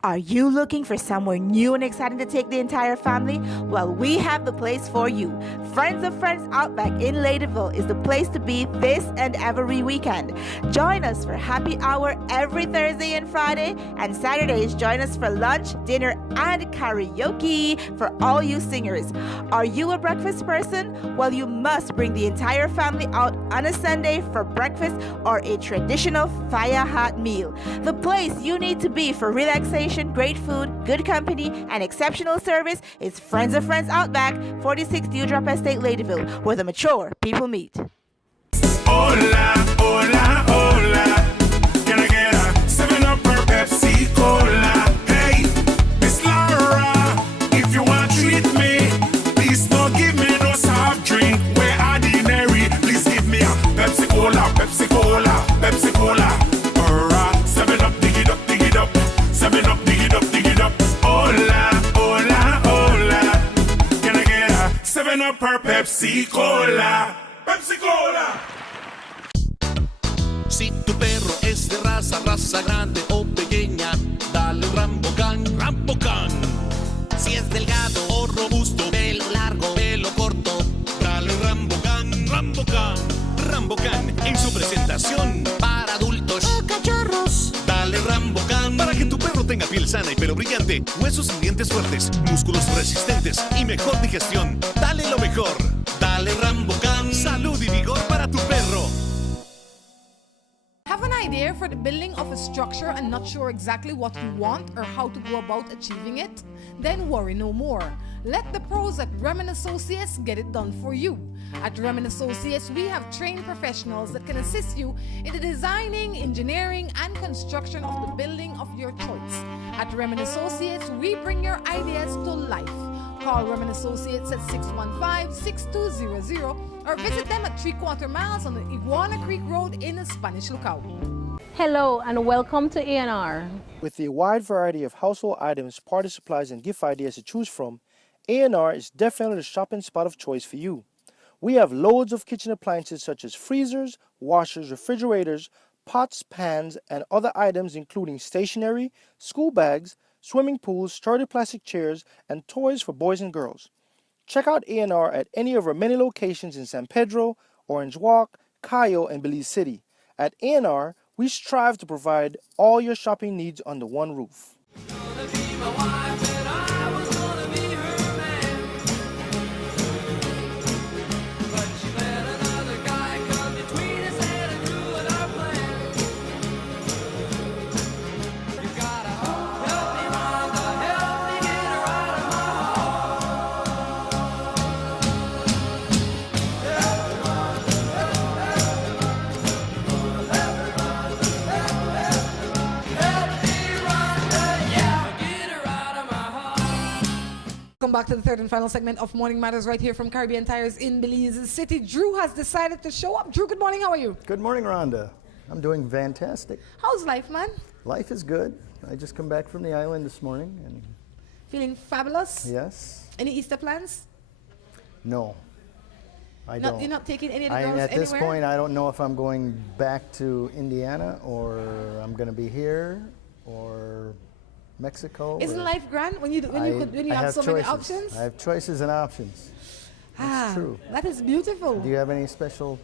Are you looking for somewhere new and exciting to take the entire family? Well, we have the place for you. Friends of Friends Outback in Ladyville is the place to be this and every weekend. Join us for happy hour every Thursday and Friday, and Saturdays join us for lunch, dinner, and karaoke for all you singers. Are you a breakfast person? Well, you must bring the entire family out on a Sunday for breakfast or a traditional fire hot meal. The place you need to be for relaxation, great food, good company, and exceptional service is Friends of Friends Outback, 46 Dewdrop Estate, Ladyville, where the mature people meet. Hola, hola, hola. Can I get a 7-Up or Pepsi Cola? Hey, Miss Laura, if you want to treat me, please don't give me no soft drink. We're ordinary. Please give me a Pepsi Cola, Pepsi Cola, Pepsi Cola. Or a 7-Up, dig it up, dig it up. 7-Up, dig it up, dig it up. Hola, hola, hola. Can I get a 7-Up or Pepsi Pepsi Cola. Pepsi Cola. Si tu perro es de raza grande o pequeña, dale Rambocan, Rambocan. Si es delgado o robusto, pelo largo, pelo corto, dale Rambocan, Rambocan. Rambocan en su presentación para adultos o cachorros. Dale Rambocan para que tu perro tenga piel sana y pelo brillante, huesos y dientes fuertes, músculos resistentes y mejor digestión. Dale lo mejor. Dale Rambocan. Salud y vigor para tu perro. Have an idea for the building of a structure and not sure exactly what you want or how to go about achieving it? Then worry no more. Let the pros at Remen Associates get it done for you. At Remen Associates, we have trained professionals that can assist you in the designing, engineering, and construction of the building of your choice. At Remen Associates, we bring your ideas to life. Call Remen Associates at 615-6200 or visit them at 3/4 miles on the Iguana Creek Road in the Spanish Lookout. Hello and welcome to A&R. With a wide variety of household items, party supplies, and gift ideas to choose from, A&R is definitely the shopping spot of choice for you. We have loads of kitchen appliances such as freezers, washers, refrigerators, pots, pans, and other items including stationery, school bags, swimming pools, sturdy plastic chairs, and toys for boys and girls. Check out A&R at any of our many locations in San Pedro, Orange Walk, Cayo, and Belize City. At A&R, we strive to provide all your shopping needs under one roof. Welcome back to the third and final segment of Morning Matters right here from Caribbean Tires in Belize City. Drew has decided to show up. Drew, good morning. How are you? Good morning, Rhonda. I'm doing fantastic. How's life, man? Life is good. I just come back from the island this morning and Feeling fabulous? yes. Any Easter plans? No. I don't. You're not taking any of the girls At this anywhere? point, I don't know if I'm going back to Indiana or I'm going to be here or Mexico. Isn't or- life grand when you I have so many choices. options? I have choices and options. That's true. That is beautiful. Do you have any special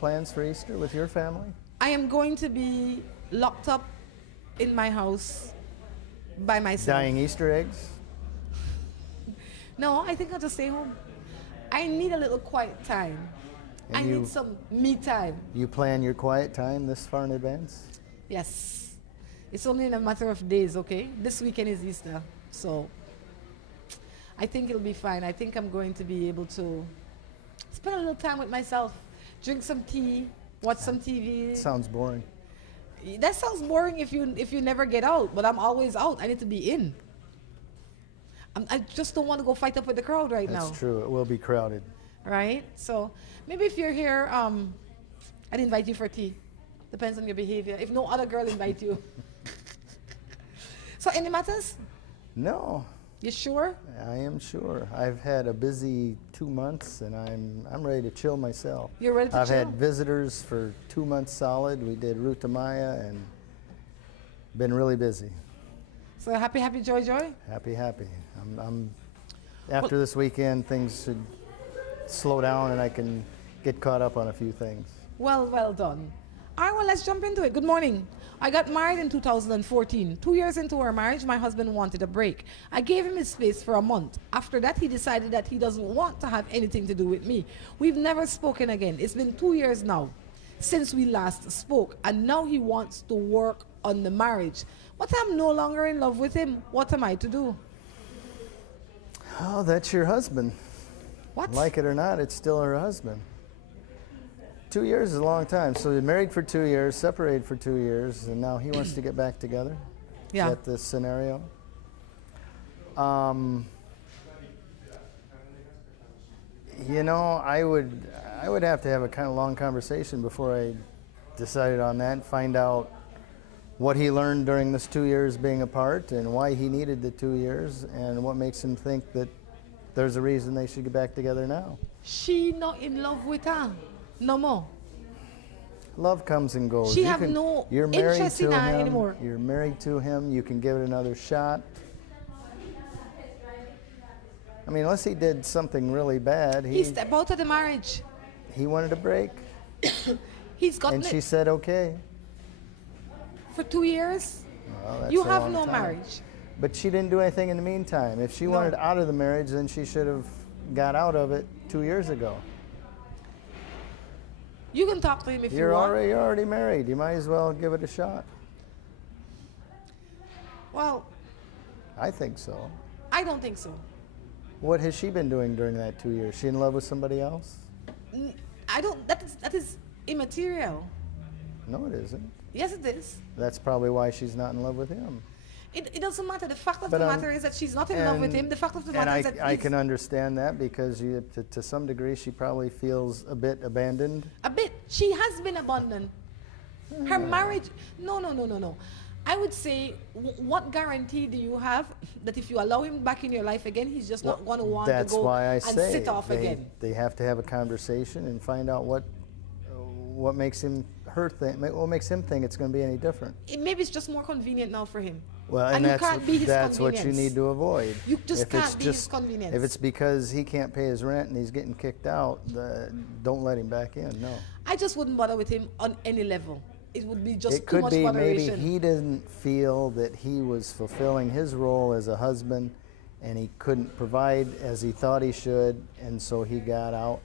plans for Easter with your family? I am going to be locked up in my house by myself. Dying Easter eggs? No, I think I'll just stay home. I need a little quiet time. And I you- need some me time. You plan your quiet time this far in advance? Yes. It's only in a matter of days, okay? This weekend is Easter, so I think it'll be fine. I think I'm going to be able to spend a little time with myself, drink some tea, watch some TV. Sounds boring. That sounds boring if you never get out, but I'm always out. I need to be in. I just don't want to go fight up with the crowd right now. That's true. It will be crowded. Right? So maybe if you're here, I'd invite you for tea. Depends on your behavior. If no other girl invite you. So any matters? No. You sure? I am sure. I've had a busy 2 months, and I'm ready to chill myself. You're ready to I've chill? had visitors for 2 months solid. We did Ruta Maya, and been really busy. So happy, joy. Happy. After this weekend, things should slow down, and I can get caught up on a few things. Well done. All right, well, let's jump into it. Good morning. I got married in 2014. 2 years into our marriage, my husband wanted a break. I gave him his space for a month. After that, he decided that he doesn't want to have anything to do with me. We've never spoken again. It's been 2 years now since we last spoke, and now he wants to work on the marriage. But I'm no longer in love with him. What am I to do? Oh, that's your husband. What? Like it or not, it's still her husband. 2 years is a long time. So you're married for 2 years, separated for 2 years, and now he wants to get back together? Yeah. Is that the scenario? You know, I would have to have a kind of long conversation before I decided on that, find out what he learned during this 2 years being apart and why he needed the 2 years and what makes him think that there's a reason they should get back together now. she not in love with her no more. Love comes and goes. She have no you're married interest to in her him, anymore. You're married to him. You can give it another shot. I mean, unless he did something really bad, He stepped out of the marriage. he wanted a break, He's got and she said okay. for 2 years. Well, that's You a have long no time. marriage. But she didn't do anything in the meantime. If she wanted out of the marriage, then she should have got out of it 2 years ago. You can talk to him if You're you want. already married. You might as well give it a shot. Well, I think so. I don't think so. What has she been doing during that 2 years? She in love with somebody else? I don't. That is immaterial. No, it isn't. Yes, it is. That's probably why she's not in love with him. It doesn't matter. The fact of But, the matter is that she's not in love with him. The fact of the matter is that I can understand that because to some degree she probably feels a bit abandoned. a bit. She has been abandoned. Her marriage. No. I would say, what guarantee do you have that if you allow him back in your life again, he's just not going to want to That's go why I and say sit off again? they have to have a conversation and find out what makes him what makes him think it's going to be any different. Maybe it's just more convenient now for him. Well, and you can't be his that's what you convenience. need to avoid. You just If can't it's be his convenience. If it's because he can't pay his rent and he's getting kicked out, don't let him back in. No. I just wouldn't bother with him on any level. It would be just It too could much be maybe moderation. he didn't feel that he was fulfilling his role as a husband and he couldn't provide as he thought he should, and so he got out.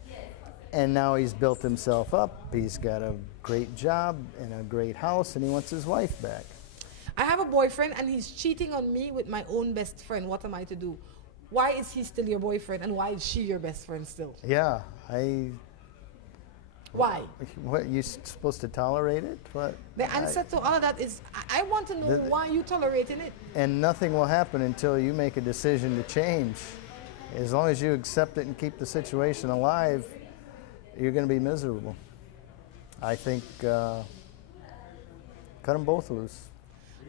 And now he's built himself up. He's got a great job and a great house, and he wants his wife back. I have a boyfriend and he's cheating on me with my own best friend. What am I to do? Why is he still your boyfriend and why is she your best friend still? Yeah, Why? What, you supposed to tolerate it? What? The answer to all of that is I want to know why you tolerating it. And nothing will happen until you make a decision to change. As long as you accept it and keep the situation alive, you're going to be miserable. I think cut them both loose.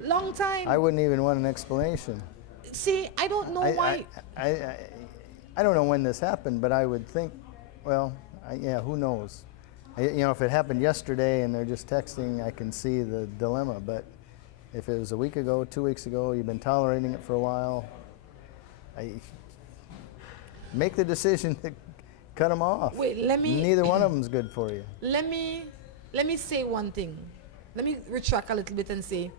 Long time. I wouldn't even want an explanation. See, I don't know why. I don't know when this happened, but I would think, well, yeah, who knows? If it happened yesterday and they're just texting, I can see the dilemma. But if it was a week ago, 2 weeks ago, you've been tolerating it for a while, make the decision to cut them off. Wait, let me. Neither one of them's good for you. Let me say one thing. Let me retract a little bit and say,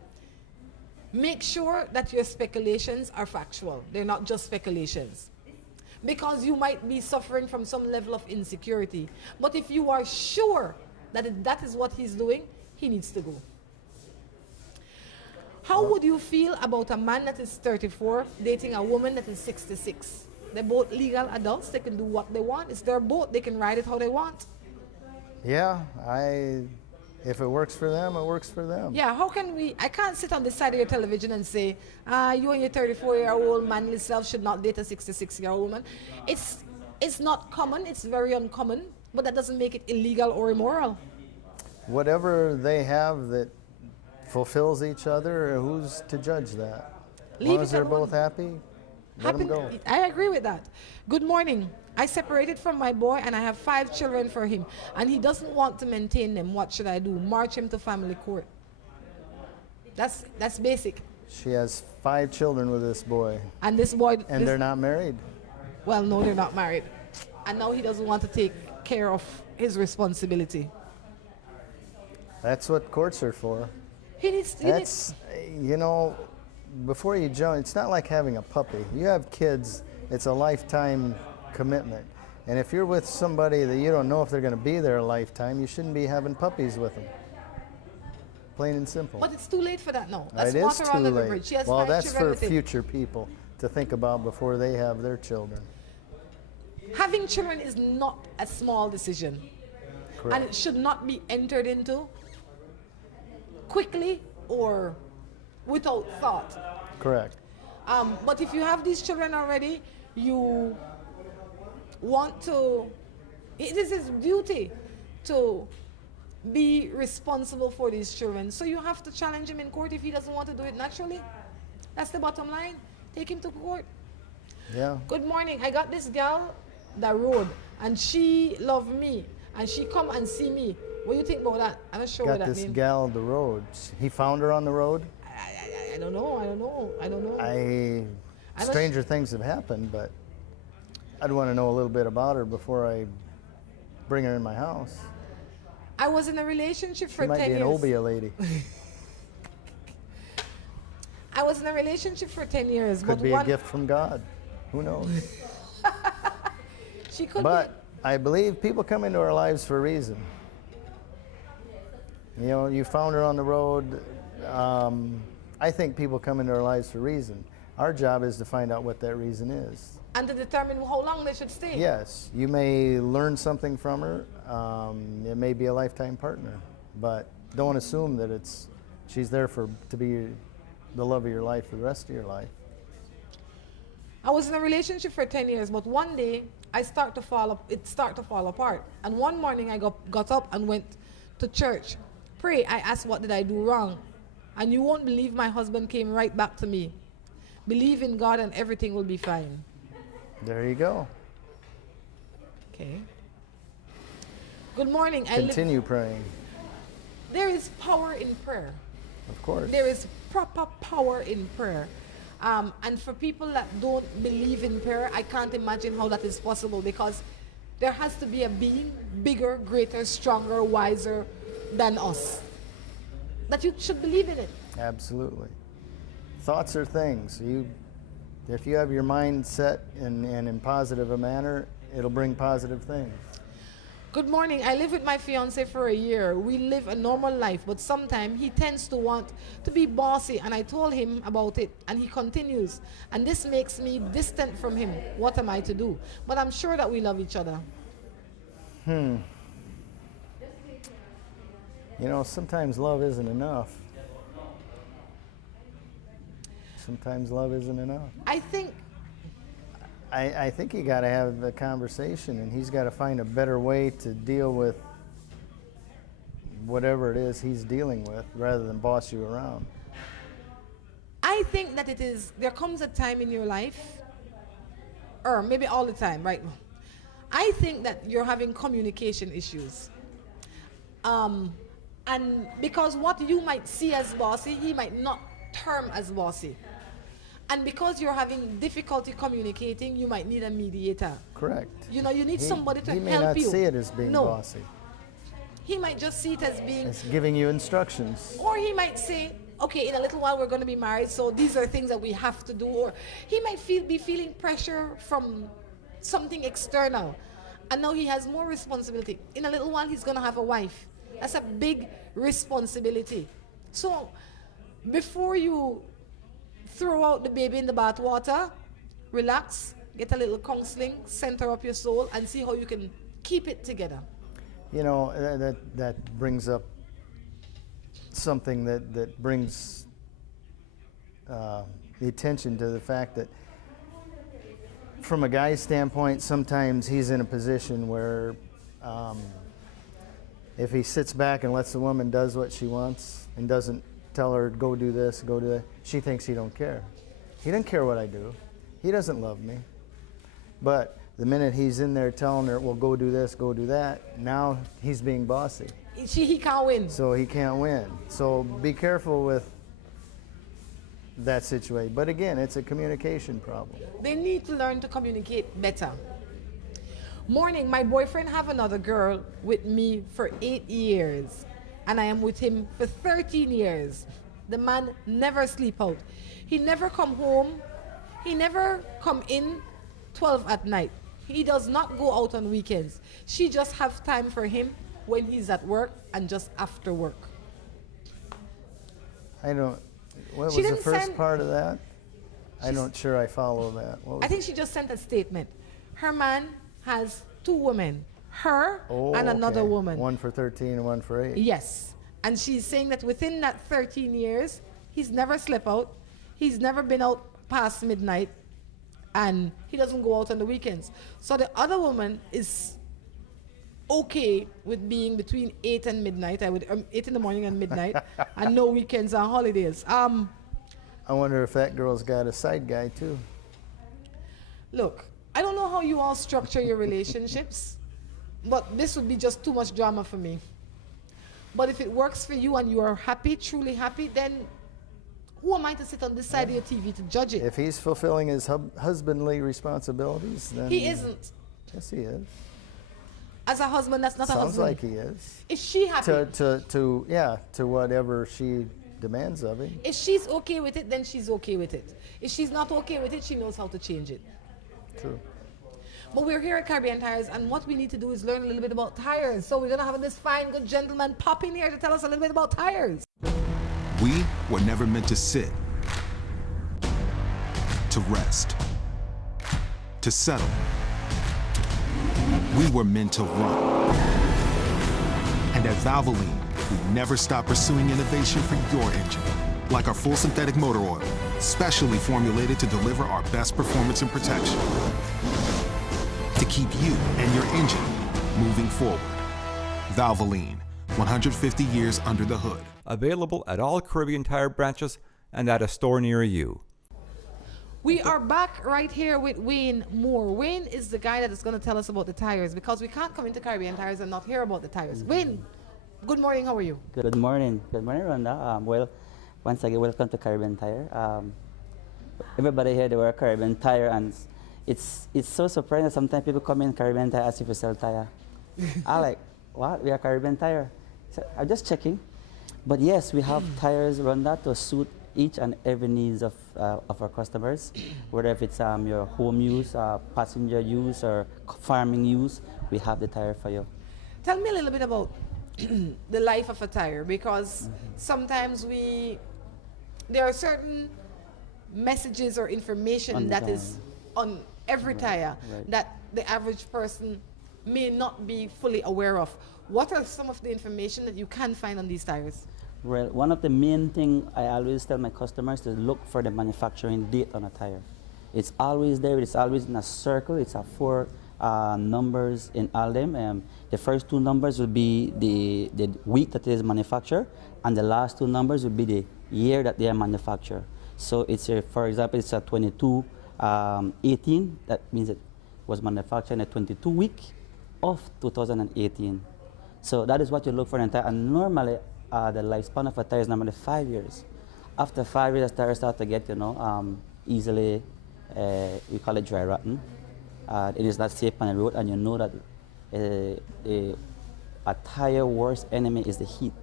make sure that your speculations are factual. They're not just speculations. Because you might be suffering from some level of insecurity. But if you are sure that that is what he's doing, he needs to go. How would you feel about a man that is 34 dating a woman that is 66? They're both legal adults. They can do what they want. It's their boat. They can ride it how they want. Yeah, if it works for them, it works for them. Yeah, how can we? I can't sit on the side of your television and say, you and your 34-year-old manly self should not date a 66-year-old woman. It's not common, it's very uncommon, but that doesn't make it illegal or immoral. Whatever they have that fulfills each other, who's to judge that? As long as they're both happy, let them go. I agree with that. Good morning. I separated from my boy and I have 5 children for him and he doesn't want to maintain them. What should I do? March him to family court. That's basic. She has 5 children with this boy. And this boy... And they're not married. Well, no, they're not married. And now he doesn't want to take care of his responsibility. That's what courts are for. Before you jump, it's not like having a puppy. You have kids, it's a lifetime commitment. And if you're with somebody that you don't know if they're going to be there a lifetime, you shouldn't be having puppies with them. Plain and simple. But it's too late for that now. That's It is water too under the late. bridge. She has Well, 5 that's children for with him. future people to think about before they have their children. Having children is not a small decision. Correct. And it should not be entered into quickly or without thought. Correct. But if you have these children already, you want to, it is his duty to be responsible for these children. So you have to challenge him in court if he doesn't want to do it naturally. That's the bottom line. Take him to court. Yeah. Good morning. I got this gal that rode and she love me, and she come and see me. What do you think about that? I'm not sure what Got that this means. gal on the road. He found her on the road. I don't know. Stranger things have happened, but I'd want to know a little bit about her before I bring her in my house. I was in a relationship for She might 10 be an years. obia lady. I was in a relationship for 10 years. Could but be a gift from God. Who knows? She could But I believe people come into our lives for a reason. You know, you found her on the road. I think people come into our lives for a reason. Our job is to find out what that reason is. and to determine how long they should stay. Yes, you may learn something from her. It may be a lifetime partner, but don't assume that she's there to be the love of your life for the rest of your life. I was in a relationship for 10 years, but one day it started to fall apart. And one morning I got up and went to church. Pray, I asked, what did I do wrong? And you won't believe my husband came right back to me. Believe in God and everything will be fine. There you go. Okay. Good morning. Continue praying. There is power in prayer. Of course. There is proper power in prayer. And for people that don't believe in prayer, I can't imagine how that is possible, because there has to be a being bigger, greater, stronger, wiser than us, that you should believe in it. Absolutely. Thoughts are things. If you have your mind set in positive a manner, it'll bring positive things. Good morning. I live with my fiance for a year. We live a normal life, but sometimes he tends to want to be bossy, and I told him about it, and he continues. And this makes me distant from him. What am I to do? But I'm sure that we love each other. You know, sometimes love isn't enough. Sometimes love isn't enough. I think you got to have the conversation, and he's got to find a better way to deal with whatever it is he's dealing with, rather than boss you around. I think that there comes a time in your life, or maybe all the time, right? I think that you're having communication issues. And because what you might see as bossy, he might not term as bossy. And because you're having difficulty communicating, you might need a mediator. Correct. You know, you need somebody to help you. He may not see it as being bossy. He might just see it as being... It's giving you instructions. Or he might say, okay, in a little while we're going to be married, so these are things that we have to do. Or he might be feeling pressure from something external. And now he has more responsibility. In a little while he's going to have a wife. That's a big responsibility. So before you throw out the baby in the bathwater, relax, get a little counseling, center up your soul, and see how you can keep it together. You know, that brings up something that brings the attention to the fact that from a guy's standpoint, sometimes he's in a position where if he sits back and lets the woman does what she wants and doesn't tell her, go do this, go do that, she thinks he don't care. He doesn't care what I do. He doesn't love me. But the minute he's in there telling her, well, go do this, go do that, now he's being bossy. He can't win. So he can't win. So be careful with that situation. But again, it's a communication problem. They need to learn to communicate better. Morning, my boyfriend have another girl with me for 8 years. And I am with him for 13 years. The man never sleep out. He never come home. He never come in 12 at night. He does not go out on weekends. She just have time for him when he's at work and just after work. What was the first part of that? I'm not sure I follow that. I think she just sent a statement. Her man has 2 women. Her and another woman. One for 13 and one for 8. Yes. And she's saying that within that 13 years, he's never slept out. He's never been out past midnight. And he doesn't go out on the weekends. So the other woman is okay with being between 8 and midnight. 8 in the morning and midnight. And no weekends or holidays. I wonder if that girl's got a side guy too. Look, I don't know how you all structure your relationships, but this would be just too much drama for me. But if it works for you and you are happy, truly happy, then who am I to sit on this side of your TV to judge it? If he's fulfilling his husbandly responsibilities, then He isn't. Yes, he is. As a husband, that's not a husband. Sounds like he is. Is she happy? To whatever she demands of him. If she's okay with it, then she's okay with it. If she's not okay with it, she knows how to change it. True. But we're here at Caribbean Tires, and what we need to do is learn a little bit about tires. So we're going to have this fine, good gentleman pop in here to tell us a little bit about tires. We were never meant to sit, to rest, to settle. We were meant to run. And at Valvoline, we never stop pursuing innovation for your engine. Like our full synthetic motor oil, specially formulated to deliver our best performance and protection. To keep you and your engine moving forward. Valvoline, 150 years under the hood. Available at all Caribbean Tire branches and at a store near you. We are back right here with Wayne Moore. Wayne is the guy that is going to tell us about the tires, because we can't come into Caribbean Tires and not hear about the tires. Wayne, good morning. How are you? Good morning. Good morning, Rhonda. Well, once again, welcome to Caribbean Tire. Everybody here, they wear Caribbean Tire, and it's so surprising that sometimes people come in Caribbean Tire as if we sell tire. I like, what? We are Caribbean Tire. So I'm just checking. But yes, we have tires, Rhonda, to suit each and every needs of our customers, whether if it's your home use, passenger use, or farming use, we have the tire for you. Tell me a little bit about the life of a tire, because sometimes there are certain messages or information that is on every tire that the average person may not be fully aware of. What are some of the information that you can find on these tires? Well, one of the main things I always tell my customers is look for the manufacturing date on a tire. It's always there, it's always in a circle, it's a 4 numbers in all them. The first 2 numbers will be the week that it is manufactured, and the last 2 numbers will be the year that they are manufactured. So it's for example, it's a 22-18, that means it was manufactured in the 22 week of 2018. So that is what you look for in a tire, and normally the lifespan of a tire is normally 5 years. After 5 years, the tires start to get, easily, we call it dry rotten. It is not safe on the road, and you know that a tire worst enemy is the heat.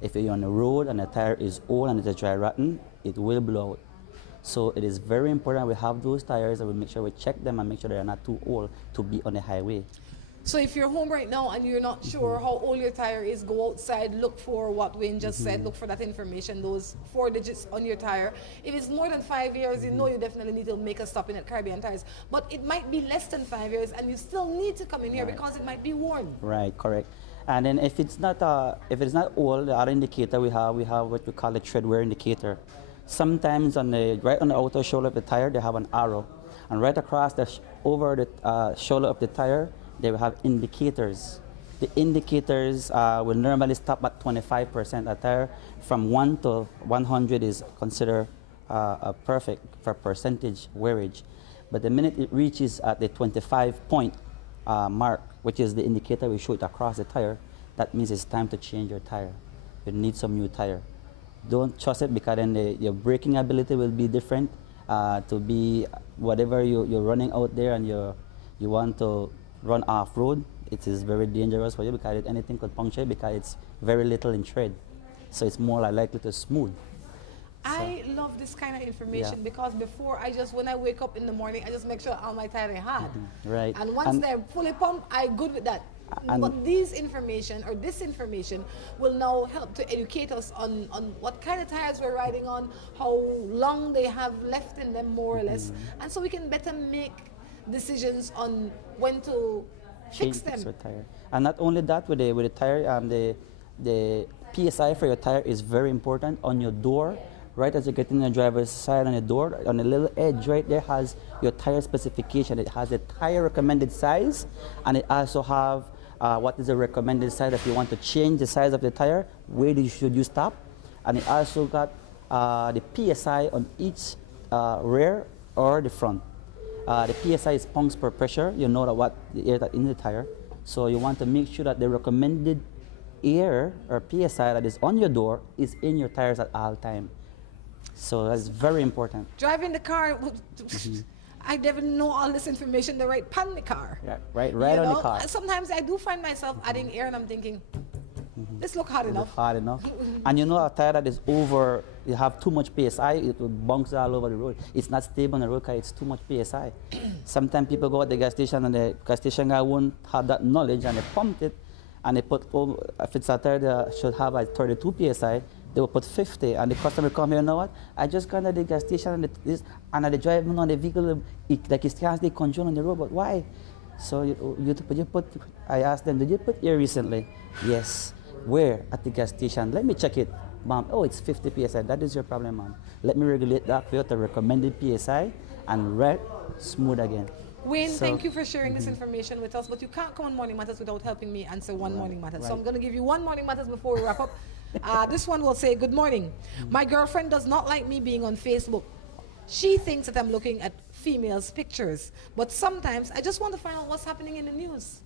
If you're on the road and the tire is old and it is dry rotten, it will blow out. So it is very important we have those tires, and we make sure we check them and make sure they are not too old to be on the highway. So if you're home right now and you're not sure how old your tire is, go outside, look for what Wayne just said, look for that information, those 4 digits on your tire. If it's more than 5 years, you know you definitely need to make a stop in at Caribbean Tires. But it might be less than 5 years, and you still need to come in here because it might be worn. Right, correct. And then if it's not old, the other indicator we have what we call the tread wear indicator. Sometimes right on the outer shoulder of the tire, they have an arrow, and right across over the shoulder of the tire, they will have indicators. The indicators will normally stop at 25%. A tire from 1 to 100 is considered perfect for percentage wearage. But the minute it reaches at the 25-point mark, which is the indicator we show it across the tire, that means it's time to change your tire. You need some new tire. Don't trust it, because then your braking ability will be different to be whatever you're running out there, and you want to run off-road. It is very dangerous for you, because anything could puncture, because it's very little in tread. So it's more likely to smooth. I love this kind of information because before when I wake up in the morning, I just make sure all my tires are hard. Right. And once they're fully pumped, I'm good with that. But this information will now help to educate us on what kind of tires we're riding on, how long they have left in them, more or less. And so we can better make decisions on when to fix them. Tire. And not only that, with the tire, the PSI for your tire is very important. On your door, right as you get in the driver's side on the door, on the little edge right there has your tire specification. It has the tire recommended size, and it also have what is the recommended size if you want to change the size of the tire, where should you stop. And it also got the PSI on each rear or the front. The PSI is pounds per pressure. You know that what the air that in the tire. So you want to make sure that the recommended air or PSI that is on your door is in your tires at all time. So that's very important. Driving the car, I never know all this information the right pan the car. Yeah, right on the car. Sometimes I do find myself adding air and I'm thinking, this look hard enough. Hard enough. And you know a tire that is over, you have too much PSI, it will bounce all over the road. It's not stable on the road because it's too much PSI. Sometimes people go at the gas station and the gas station guy won't have that knowledge and they pump it and they put, if it's a tire that should have a 32 PSI, they will put 50 and the customer come here, you know what? I just gone to the gas station and they drive on the vehicle, like it can't stay control on the road, but why? So I asked them, did you put air recently? Yes. Where? At the gas station. Let me check it. Mom, oh, it's 50 PSI. That is your problem, mom. Let me regulate that with the recommended PSI and smooth again. Wayne, thank you for sharing this information with us, but you can't come on Morning Matters without helping me answer one Morning Matters. So I'm going to give you one Morning Matters before we wrap up. This one will say, good morning. My girlfriend does not like me being on Facebook. She thinks that I'm looking at females' pictures, but sometimes I just want to find out what's happening in the news.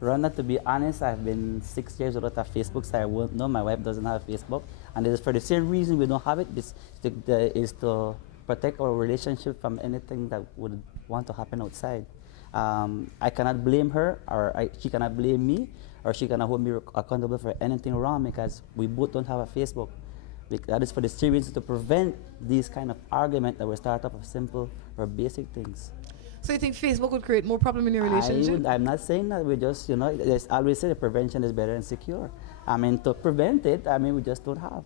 Rhonda, to be honest, I've been 6 years without a Facebook, so I won't know. My wife doesn't have Facebook. And it is for the same reason we don't have it, is to protect our relationship from anything that would want to happen outside. I cannot blame her, or she cannot blame me, or she cannot hold me accountable for anything wrong because we both don't have a Facebook. That is for the same reason to prevent these kind of arguments that will start off of simple or basic things. So you think Facebook would create more problem in your relationship? I'm not saying that. We just, there's always say prevention is better than secure. I mean, to prevent it, we just don't have,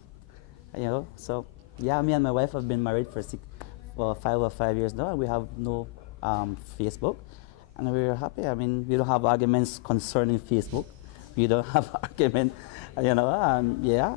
So, yeah, me and my wife have been married for 5 years now, and we have no Facebook, and we're happy. We don't have arguments concerning Facebook. We don't have argument, yeah.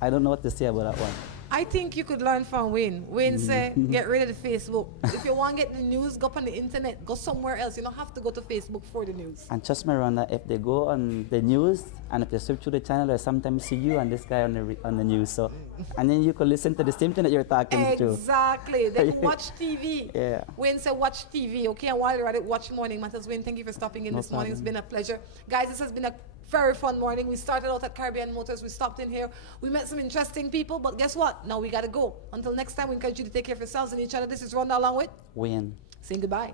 I don't know what to say about that one. I think you could learn from Wayne. Wayne say, get rid of the Facebook. If you want to get the news, go up on the internet, go somewhere else. You don't have to go to Facebook for the news. And trust me, Rhonda, if they go on the news, and if they search through the channel, they sometimes see you and this guy on the news. So, and then you could listen to the same thing that you're talking to. Exactly. They can watch TV. Yeah. Wayne said, watch TV, okay? And while you're at it, watch Morning Matters. Wayne, thank you for stopping in this morning. It's been a pleasure. Guys, this has been a very fun morning. We started out at Caribbean Motors. We stopped in here. We met some interesting people, but guess what? Now we got to go. Until next time, we encourage you to take care of yourselves and each other. This is Rhonda along with Wayne. Saying goodbye.